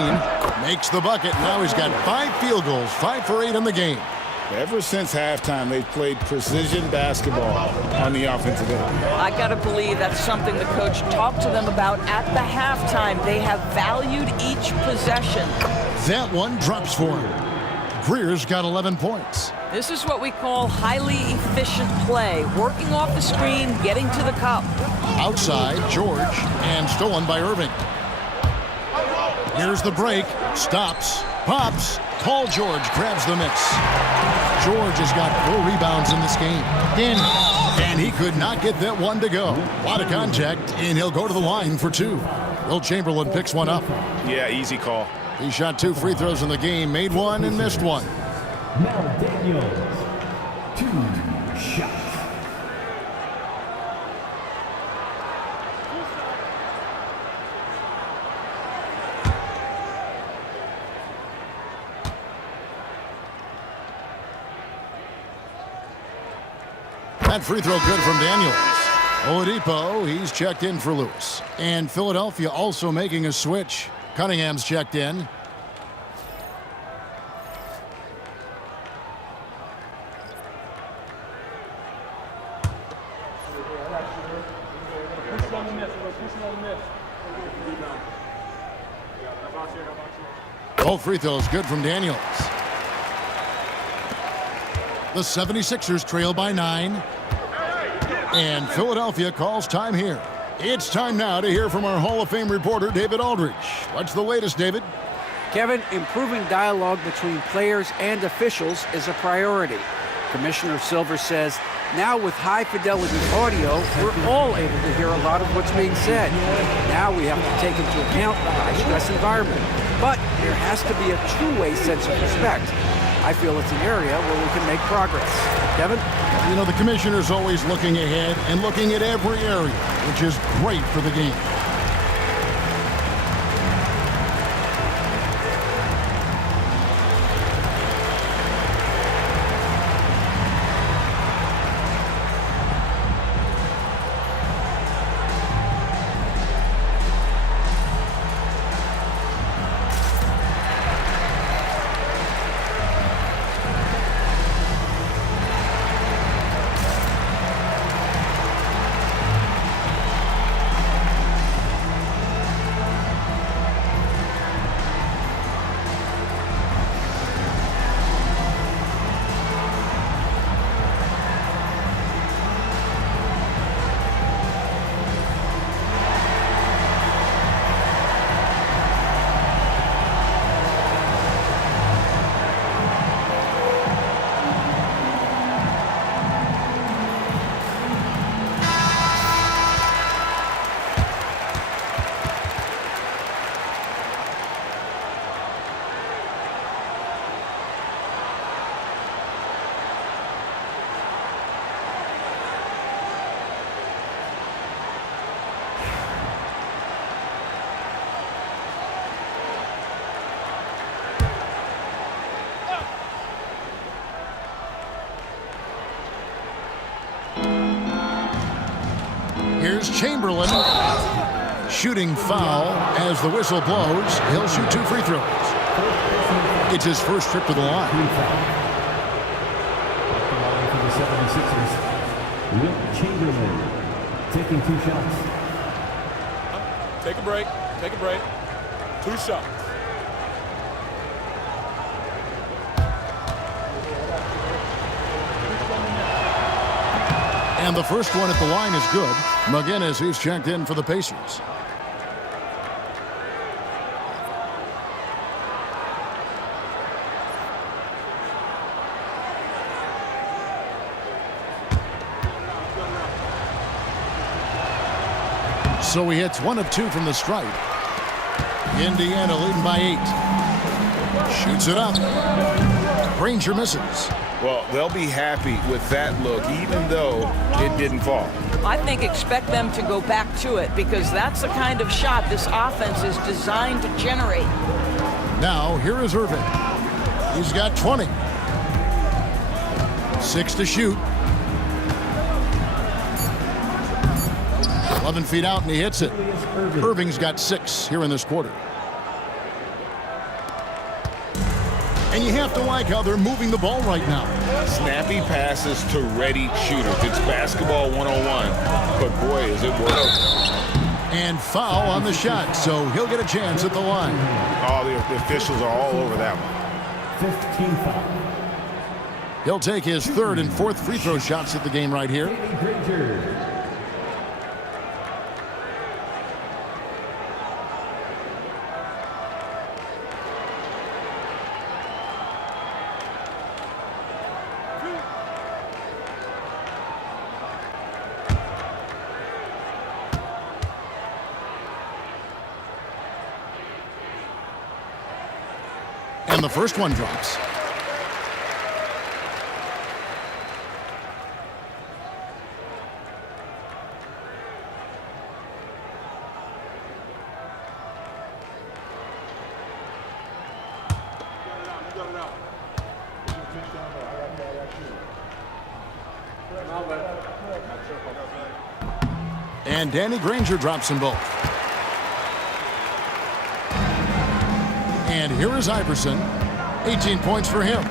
makes the bucket. Now he's got 5 field goals, 5 for 8 in the game. Ever since halftime, they've played precision basketball on the offensive end. I got to believe that's something the coach talked to them about at the halftime. They have valued each possession. That one drops for him. Greer's got 11 points. This is what we call highly efficient play. Working off the screen, getting to the cup. Outside, George, and stolen by Irving. Here's the break. Stops. Pops. Paul George grabs the miss. George has got 4 rebounds in this game. And he could not get that one to go. A lot of contact, and he'll go to the line for 2. Will Chamberlain picks one up. Yeah, easy call. He shot 2 free throws in the game, made one and missed one. Now Daniels. 2 shots. That free throw good from Daniels. Oladipo, he's checked in for Lewis. And Philadelphia also making a switch. Cunningham's checked in. Both free throws good from Daniels. The 76ers trail by 9. And Philadelphia calls time here. It's time now to hear from our Hall of Fame reporter, David Aldridge. What's the latest, David? Kevin, improving dialogue between players and officials is a priority. Commissioner Silver says, now with high-fidelity audio, we're all able to hear a lot of what's being said. Now we have to take into account the high-stress environment. But there has to be a two-way sense of respect. I feel it's an area where we can make progress. Kevin? You know, the commissioner's always looking ahead and looking at every area, which is great for the game. Here's Chamberlain. Shooting foul as the whistle blows. He'll shoot 2 free throws. It's his first trip to the line. For the 76ers, Wilt Chamberlain taking 2 shots. Take a break. Take a break. 2 shots. And the first one at the line is good. McGinnis, he's checked in for the Pacers. So he hits 1 of 2 from the stripe. Indiana leading by 8. Shoots it up. Granger misses. Well, they'll be happy with that look, even though it didn't fall. I think expect them to go back to it because that's the kind of shot this offense is designed to generate. Now, here is Irving. He's got 20. 6 to shoot. 11 feet out, and he hits it. Irving's got 6 here in this quarter. And you have to like how they're moving the ball right now. Snappy passes to ready shooters. It's basketball 101, but boy, is it worth it. And foul on the shot, so he'll get a chance at the line. Oh, the officials are all over that one. 15 foul. He'll take his 3rd and 4th free throw shots at the game right here. Danny Granger. And the first one drops. And Danny Granger drops them both. And here is Iverson. 18 points for him.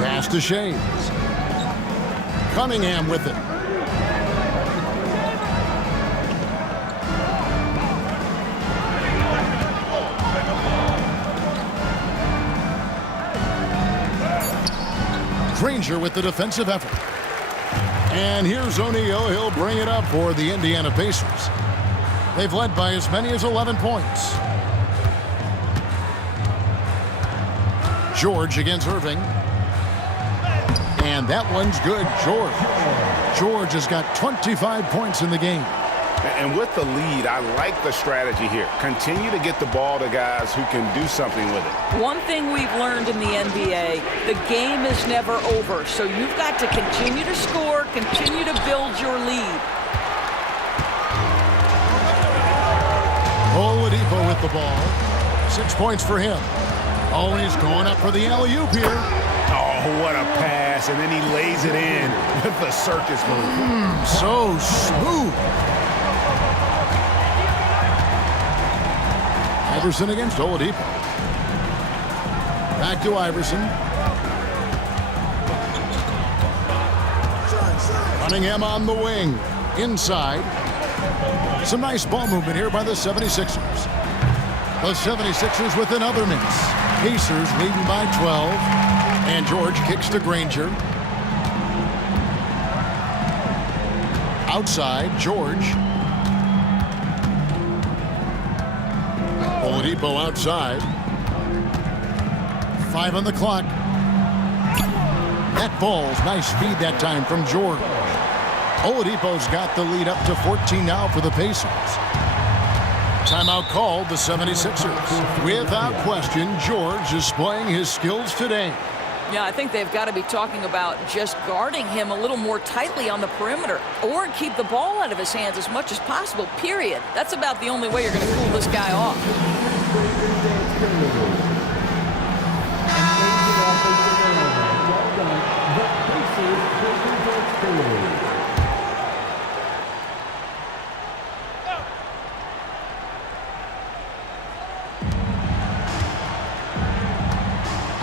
Pass to Shays. Cunningham with it. Granger with the defensive effort. And here's O'Neal. He'll bring it up for the Indiana Pacers. They've led by as many as 11 points. George against Irving. And that one's good. George has got 25 points in the game. And with the lead, I like the strategy here. Continue to get the ball to guys who can do something with it. One thing we've learned in the NBA, the game is never over. So you've got to continue to score, continue to build your lead. Oladipo with the ball. 6 points for him. Oh, he's going up for the alley-oop here. Oh, what a pass. And then he lays it in with the circus move. So smooth. Iverson against Oladipo. Back to Iverson. Cunningham on the wing. Inside. Some nice ball movement here by the 76ers. The 76ers with another miss. Pacers leading by 12. And George kicks to Granger. Outside, George. Oladipo outside. 5 on the clock. That falls. Nice feed that time from George. Oladipo's got the lead up to 14 now for the Pacers. Timeout called the 76ers. Without question, George is playing his skills today. Yeah, I think they've got to be talking about just guarding him a little more tightly on the perimeter or keep the ball out of his hands as much as possible, period. That's about the only way you're going to cool this guy off.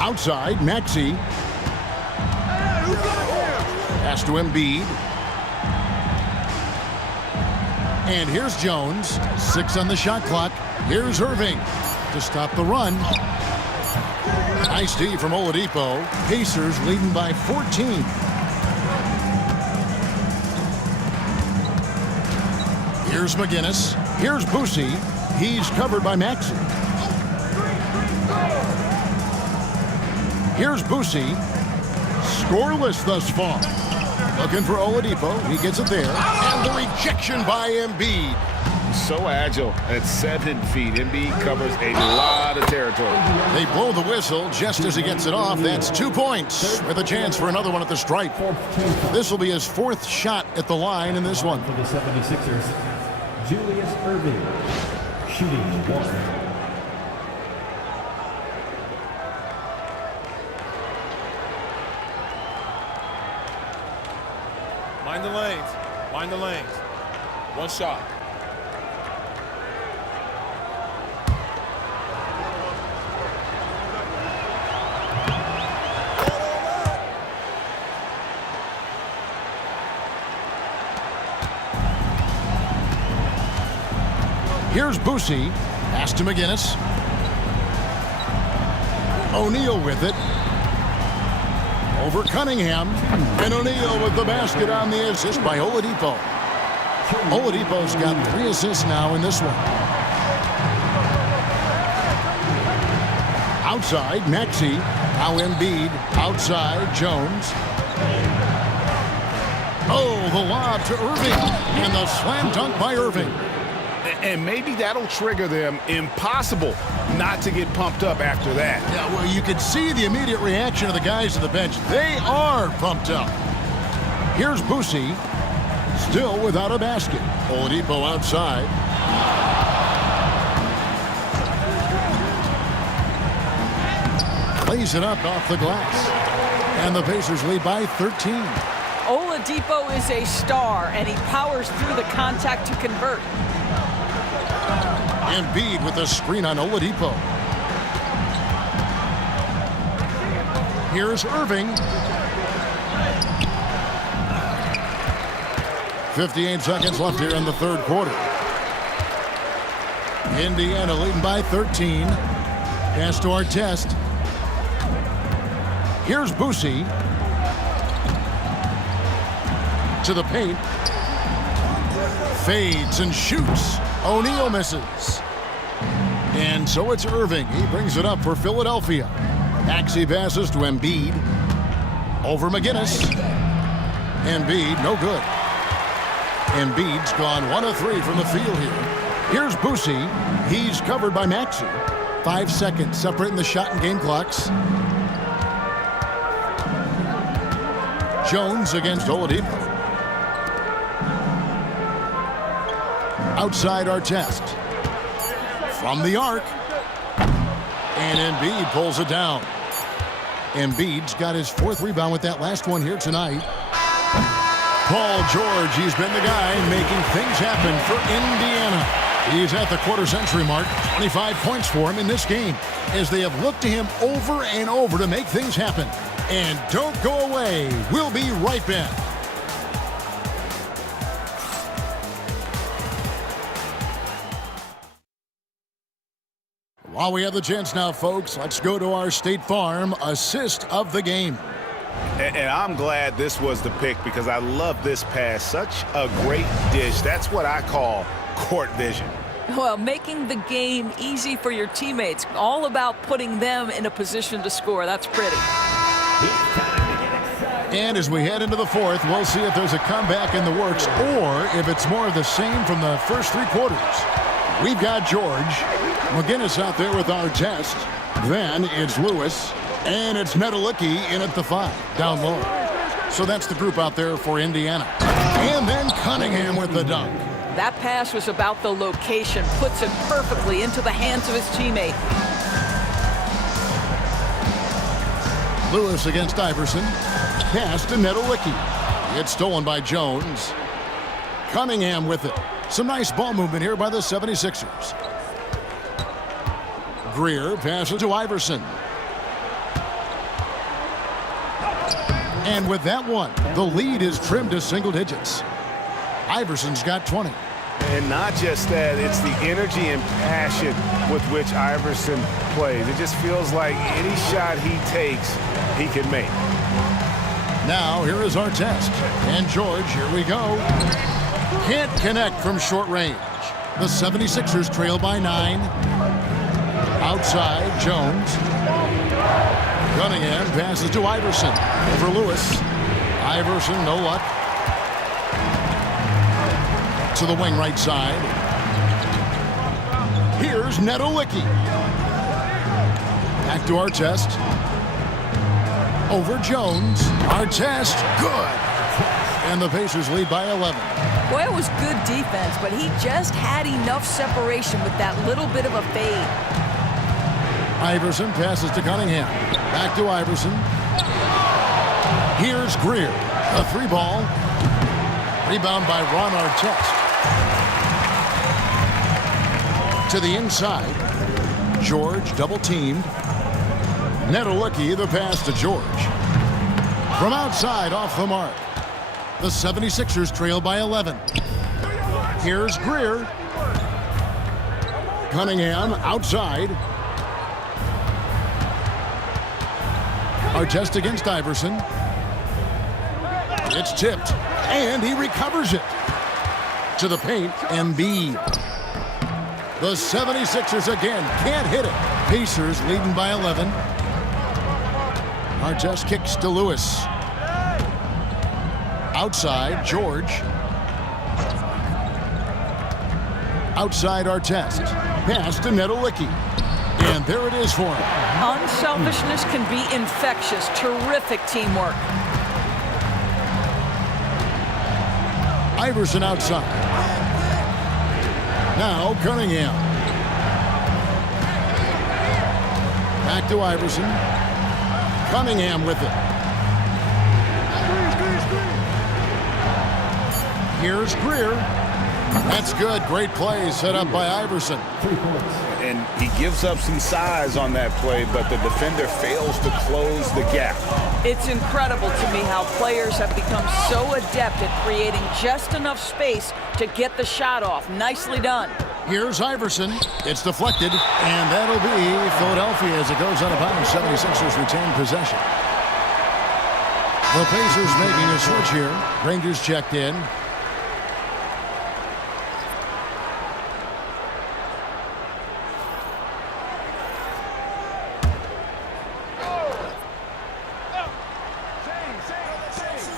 Outside, Maxey. Pass to Embiid. And here's Jones. 6 on the shot clock. Here's Irving to stop the run. Nice D from Oladipo. Pacers leading by 14. Here's McGinnis. Here's Boosie. He's covered by Maxey. Here's Boosie. Scoreless thus far. Looking for Oladipo. He gets it there. And the rejection by Embiid. So agile at 7 feet. Embiid covers a lot of territory. They blow the whistle just as he gets it off. That's 2 points with a chance for another one at the stripe. This will be his 4th shot at the line in this one. For the 76ers, Julius Irving, shooting 1. Mind the lanes. Mind the lanes. One shot. Here's Boosie. Pass to McGinnis. O'Neal with it. Over Cunningham. And O'Neal with the basket on the assist by Oladipo. Oladipo's got 3 assists now in this one. Outside, Maxey. Now Embiid. Outside, Jones. Oh, the lob to Irving. And the slam dunk by Irving. And maybe that'll trigger them. Impossible not to get pumped up after that. Yeah, well, you can see the immediate reaction of the guys on the bench. They are pumped up. Here's Boosie, still without a basket. Oladipo outside. Plays it up off the glass. And the Pacers lead by 13. Oladipo is a star, and he powers through the contact to convert. Embiid with a screen on Oladipo. Here's Irving. 58 seconds left here in the 3rd quarter. Indiana leading by 13. Pass to Artest. Here's Boosie. To the paint. Fades and shoots. O'Neal misses. And so it's Irving. He brings it up for Philadelphia. Maxey passes to Embiid. Over McGinnis. Embiid, no good. Embiid's gone 1 of 3 from the field here. Here's Boosie. He's covered by Maxey. 5 seconds separating the shot and game clocks. Jones against Oladipo. Outside Artest. From the arc. And Embiid pulls it down. Embiid's got his 4th rebound with that last one here tonight. Paul George, he's been the guy making things happen for Indiana. He's at the quarter-century mark. 25 points for him in this game as they have looked to him over and over to make things happen. And don't go away. We'll be right back. While we have the chance now, folks, let's go to our State Farm assist of the game. And I'm glad this was the pick because I love this pass. Such a great dish. That's what I call court vision. Well, making the game easy for your teammates. All about putting them in a position to score. That's pretty. And as we head into the 4th, we'll see if there's a comeback in the works or if it's more of the same from the first 3 quarters. We've got George. McGinnis out there with Artest. Then it's Lewis. And it's Nedelicki in at the 5, down low. So that's the group out there for Indiana. And then Cunningham with the dunk. That pass was about the location. Puts it perfectly into the hands of his teammate. Lewis against Iverson. Pass to Nedelicki. It's stolen by Jones. Cunningham with it. Some nice ball movement here by the 76ers. Greer passes to Iverson. And with that one, the lead is trimmed to single digits. Iverson's got 20. And not just that, it's the energy and passion with which Iverson plays. It just feels like any shot he takes, he can make. Now, here is Artest. And George, here we go. Can't connect from short range. The 76ers trail by 9. Outside, Jones. Cunningham passes to Iverson. Over Lewis. Iverson, no luck. To the wing right side. Here's Nedolicki. Back to Artest. Over Jones. Artest, good. And the Pacers lead by 11. Boy, it was good defense, but he just had enough separation with that little bit of a fade. Iverson passes to Cunningham. Back to Iverson. Here's Greer. A 3-ball. Rebound by Ron Artest. To the inside. George double-teamed. Nedolicki, the pass to George. From outside, off the mark. The 76ers trail by 11. Here's Greer. Cunningham outside. Artest against Iverson. It's tipped, and he recovers it. To the paint, Embiid. The 76ers again can't hit it. Pacers leading by 11. Artest kicks to Lewis. Outside, George. Outside, Artest. Pass to Nedolicki. And there it is for him. Unselfishness can be infectious. Terrific teamwork. Iverson outside. Now Cunningham. Back to Iverson. Cunningham with it. Here's Greer. That's good. Great play set up by Iverson. 3 points. And he gives up some size on that play, but the defender fails to close the gap. It's incredible to me how players have become so adept at creating just enough space to get the shot off. Nicely done. Here's Iverson. It's deflected, and that'll be Philadelphia as it goes out of bounds. 76ers retain possession. The Pacers making a switch here. Rangers checked in.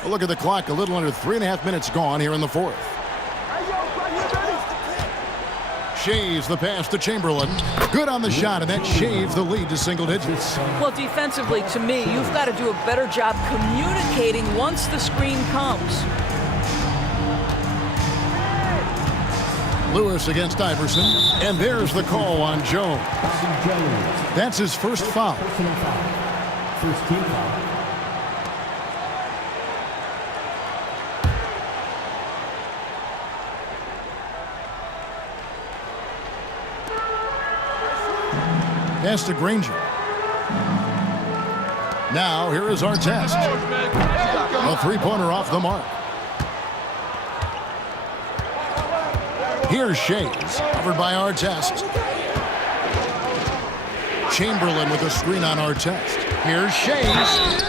Look at the clock, a little under 3.5 minutes gone here in the fourth. Shaves the pass to Chamberlain. Good on the shot, and that shaves the lead to single digits. Well, defensively, to me, you've got to do a better job communicating once the screen comes. Lewis against Iverson, and there's the call on Jones. That's his first foul. Personal foul. First team foul. Pass to Granger. Now, here is Artest. A three-pointer off the mark. Here's Shays, covered by Artest. Chamberlain with a screen on Artest. Here's Shays.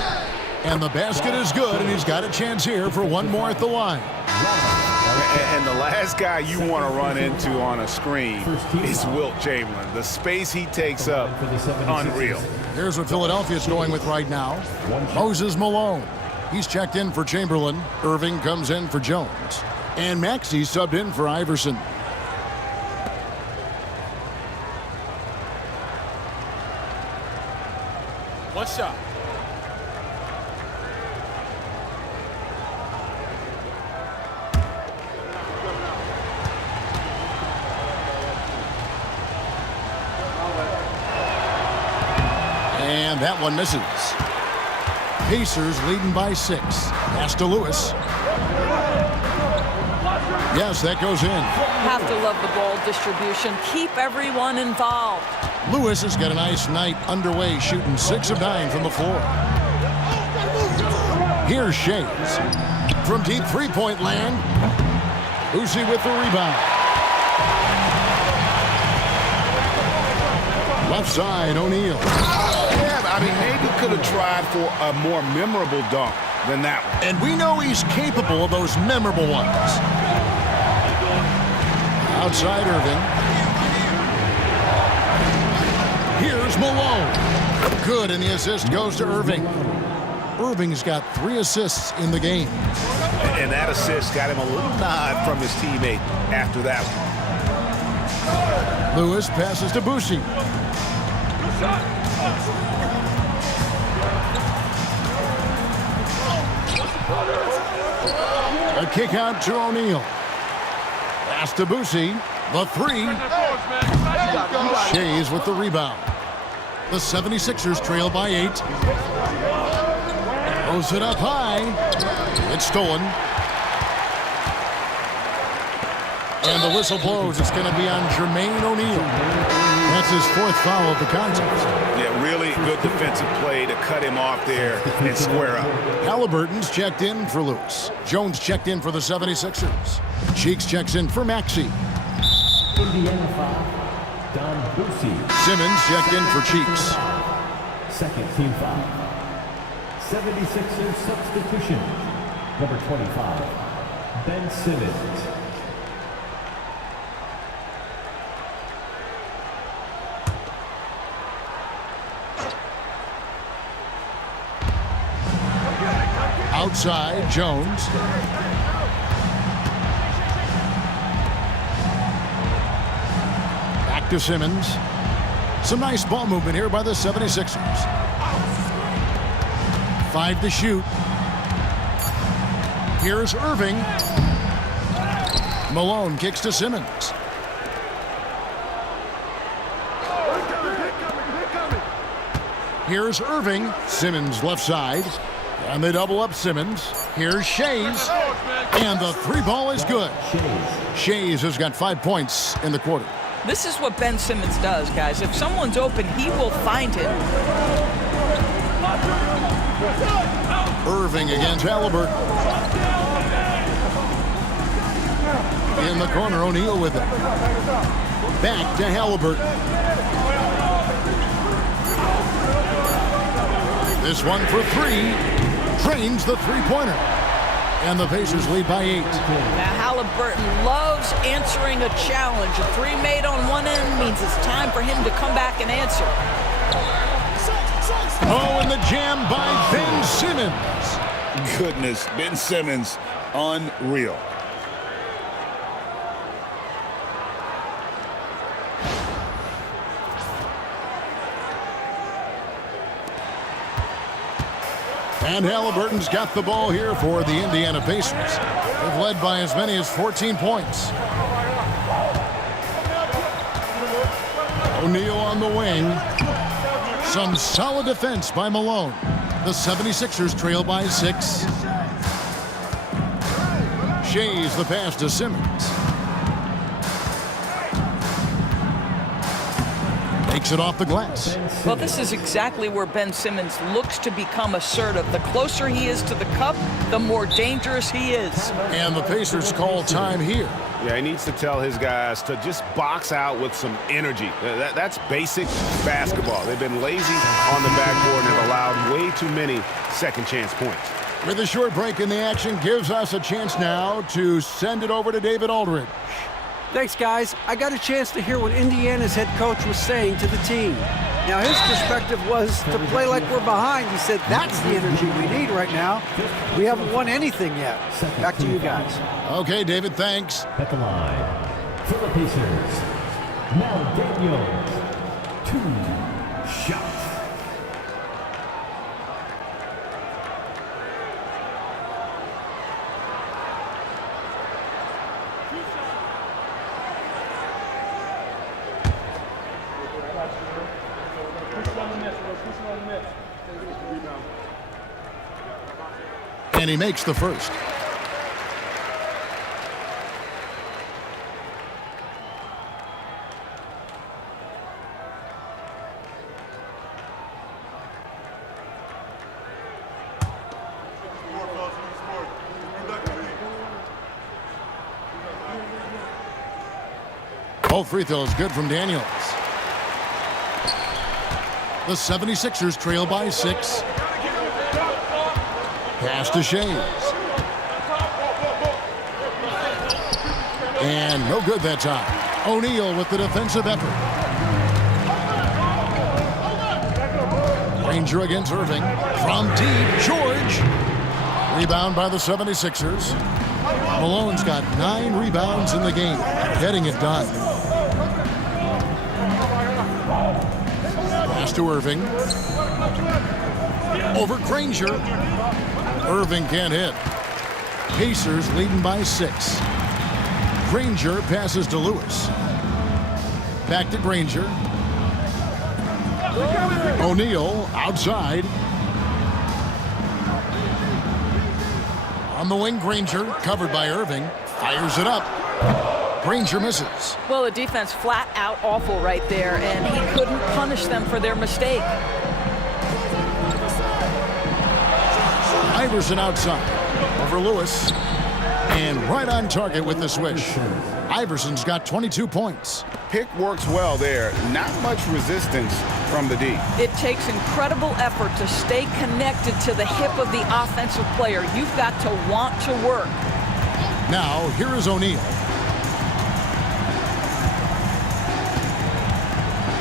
And the basket is good, and he's got a chance here for one more at the line. And the last guy you want to run into on a screen is Wilt Chamberlain. The space he takes up, unreal. Here's what Philadelphia's going with right now. Moses Malone. He's checked in for Chamberlain. Irving comes in for Jones. And Maxey subbed in for Iverson. One shot. And that one misses. Pacers leading by 6. Pass to Lewis. Yes, that goes in. Have to love the ball distribution. Keep everyone involved. Lewis has got a nice night underway, shooting 6 of 9 from the floor. Here's Shays. From deep three-point land. Uzi with the rebound. Left side, O'Neal. Yeah, I mean, maybe could have tried for a more memorable dunk than that one. And we know he's capable of those memorable ones. Outside Irving. Here's Malone. Good, and the assist goes to Irving. Irving's got 3 assists in the game. And that assist got him a little nod from his teammate after that one. Lewis passes to Boucher. A kick out to O'Neal. Pass to Boucher. The 3. Shays with the rebound. The 76ers trail by 8. Throws it up high. It's stolen. And the whistle blows. It's going to be on Jermaine O'Neal. That's his 4th foul of the contest. Yeah, really good defensive play to cut him off there and square up. Halliburton's checked in for Lewis. Jones checked in for the 76ers. Cheeks checks in for Maxey. Indiana foul. Don Boucher. Simmons checked in for Cheeks. Second team foul. 76ers substitution. Number 25, Ben Simmons. Outside, Jones. Back to Simmons. Some nice ball movement here by the 76ers. 5 to shoot. Here's Irving. Malone kicks to Simmons. Here's Irving. Simmons left side. And they double up Simmons. Here's Shays. And the 3 ball is good. Shays has got 5 points in the quarter. This is what Ben Simmons does, guys. If someone's open, he will find him. Irving against Halliburton. In the corner, O'Neal with it. Back to Halliburton. This one for 3. Drains the 3-pointer. And the Pacers lead by 8. Now Halliburton loves answering a challenge. A 3 made on one end means it's time for him to come back and answer. Oh, and the jam by Ben Simmons. Goodness, Ben Simmons, unreal. And Halliburton's got the ball here for the Indiana Pacers. They've led by as many as 14 points. O'Neal on the wing. Some solid defense by Malone. The 76ers trail by 6. Shays the pass to Simmons. Takes it off the glass. Well, this is exactly where Ben Simmons looks to become assertive. The closer he is to the cup, the more dangerous he is. And the Pacers call time here. Yeah, he needs to tell his guys to just box out with some energy. That's basic basketball. They've been lazy on the backboard and have allowed way too many second chance points. With a short break in the action, gives us a chance now to send it over to David Aldridge. Thanks, guys. I got a chance to hear what Indiana's head coach was saying to the team. Now, his perspective was to play like we're behind. He said that's the energy we need right now. We haven't won anything yet. Back to you guys. Okay, David, thanks. At the line, for the Pacers, now Daniels, 2 shots. And he makes the first. Both free throws good from Daniels. The 76ers trail by 6. Pass to Shays. And no good that time. O'Neal with the defensive effort. Granger against Irving. From deep, George. Rebound by the 76ers. Malone's got 9 rebounds in the game, getting it done. Pass to Irving. Over Granger. Irving can't hit. Pacers leading by 6. Granger passes to Lewis. Back to Granger. O'Neal outside. On the wing, Granger, covered by Irving. Fires it up. Granger misses. Well, the defense flat out awful right there, and he couldn't punish them for their mistake. Iverson outside. Over Lewis. And right on target with the swish. Iverson's got 22 points. Pick works well there. Not much resistance from the D. It takes incredible effort to stay connected to the hip of the offensive player. You've got to want to work. Now, here is O'Neal.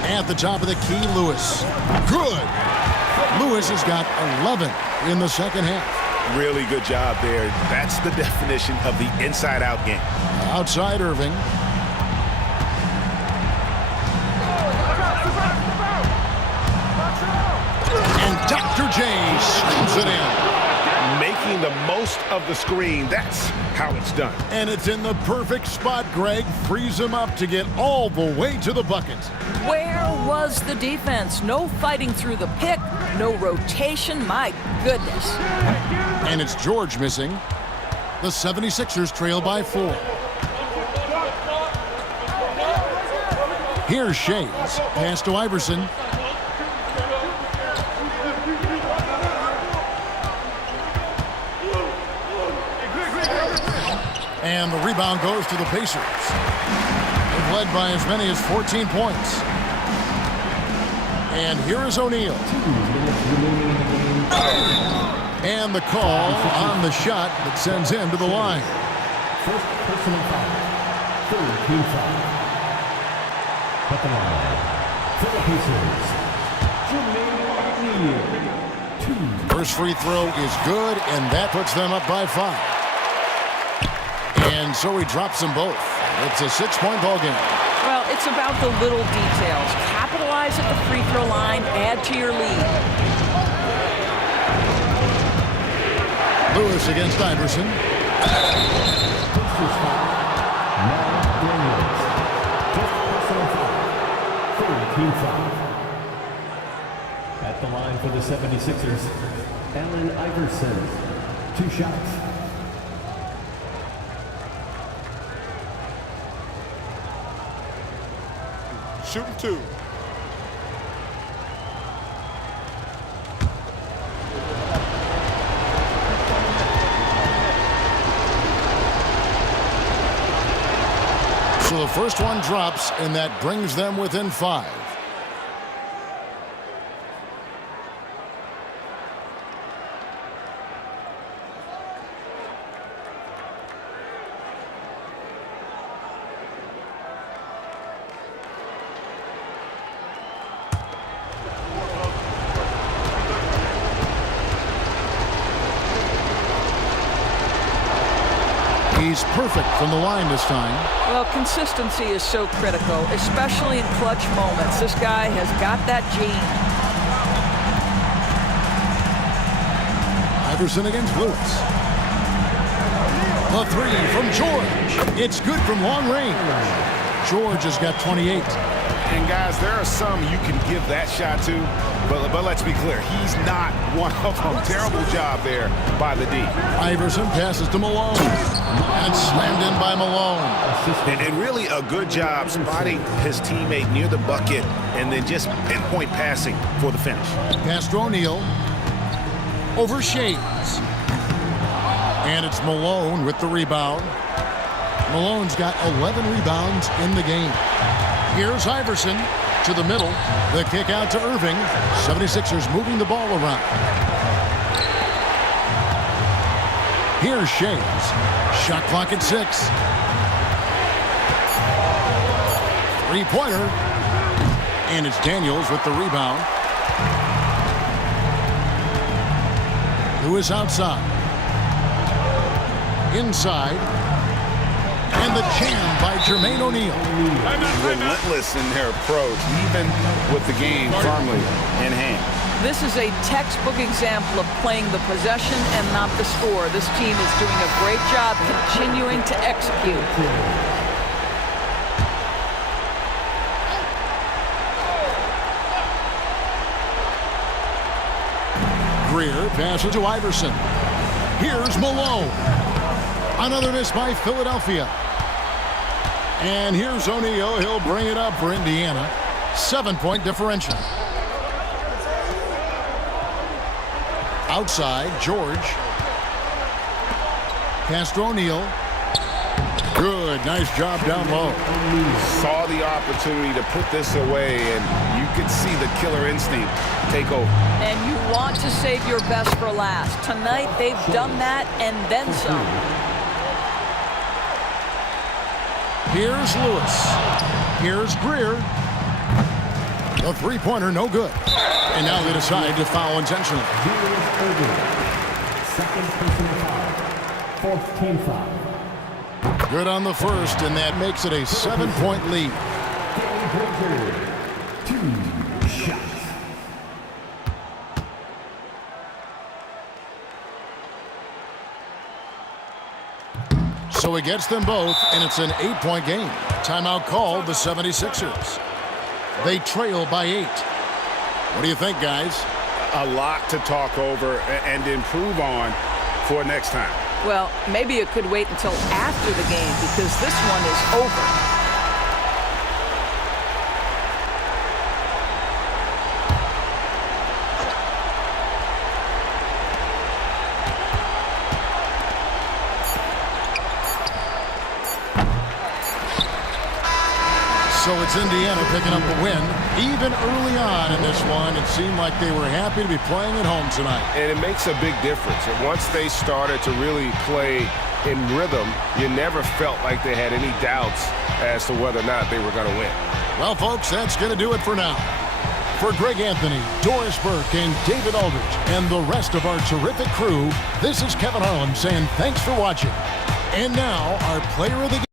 At the top of the key, Lewis. Good. Lewis has got 11 in the second half. Really good job there. That's the definition of the inside-out game. Outside Irving. And Dr. J slams it in. Making the most of the screen. That's how it's done. And it's in the perfect spot, Greg. Frees him up to get all the way to the bucket. Where was the defense? No fighting through the pick, no rotation. My goodness. And it's George missing. The 76ers trail by 4. Here's Shays. Pass to Iverson. And the rebound goes to the Pacers. They've led by as many as 14 points. And here is O'Neal. And the call on the shot that sends him to the line. First personal foul. Third team foul. At the line, for the Pacers, Jermaine O'Neal. 2. First free throw is good, and that puts them up by 5. And so he drops them both. It's a 6-point ball game. Well, it's about the little details. Capitalize at the free throw line, add to your lead. Lewis against Iverson. Pacers foul. Now Daniels. First personal foul. Third team foul. At the line for the 76ers, Allen Iverson. 2 shots. Shooting 2. So the first one drops, and that brings them within 5. He's perfect from the line this time. Well, consistency is so critical, especially in clutch moments. This guy has got that gene. Iverson against Lewis. The 3 from George. It's good from long range. George has got 28. And guys, there are some you can give that shot to, but let's be clear, he's not one of them. Terrible job there by the D. Iverson passes to Malone. And it's slammed in by Malone. And really a good job spotting his teammate near the bucket and then just pinpoint passing for the finish. Pass to O'Neal. Over Shays. And it's Malone with the rebound. Malone's got 11 rebounds in the game. Here's Iverson to the middle. The kick out to Irving. 76ers moving the ball around. Here's Shays. Shot clock at 6. Three-pointer. And it's Daniels with the rebound. Lewis outside. Inside. And the jam by Jermaine O'Neal. Relentless in their approach, even with the game firmly in hand. This is a textbook example of playing the possession and not the score. This team is doing a great job continuing to execute. Greer passes to Iverson. Here's Malone. Another miss by Philadelphia. And here's O'Neal. He'll bring it up for Indiana. 7-point differential. Outside, George. Pass to O'Neal. Good, nice job down low. Saw the opportunity to put this away, and you could see the killer instinct take over. And you want to save your best for last. Tonight, they've done that and then some. Here's Lewis. Here's Greer. The three-pointer, no good. And now they decide to foul intentionally. Second personal foul. Fourth team foul. Good on the first, and that makes it a 7-point lead. Two shots. So he gets them both, and it's an 8-point game. Timeout called the 76ers. They trail by 8. What do you think, guys? A lot to talk over and improve on for next time. Well, maybe it could wait until after the game because this one is over. So it's Indiana picking up the win. Even early on in this one, it seemed like they were happy to be playing at home tonight. And it makes a big difference. And once they started to really play in rhythm, you never felt like they had any doubts as to whether or not they were going to win. Well, folks, that's going to do it for now. For Greg Anthony, Doris Burke, and David Aldridge, and the rest of our terrific crew, this is Kevin Harlan saying thanks for watching. And now, our player of the game.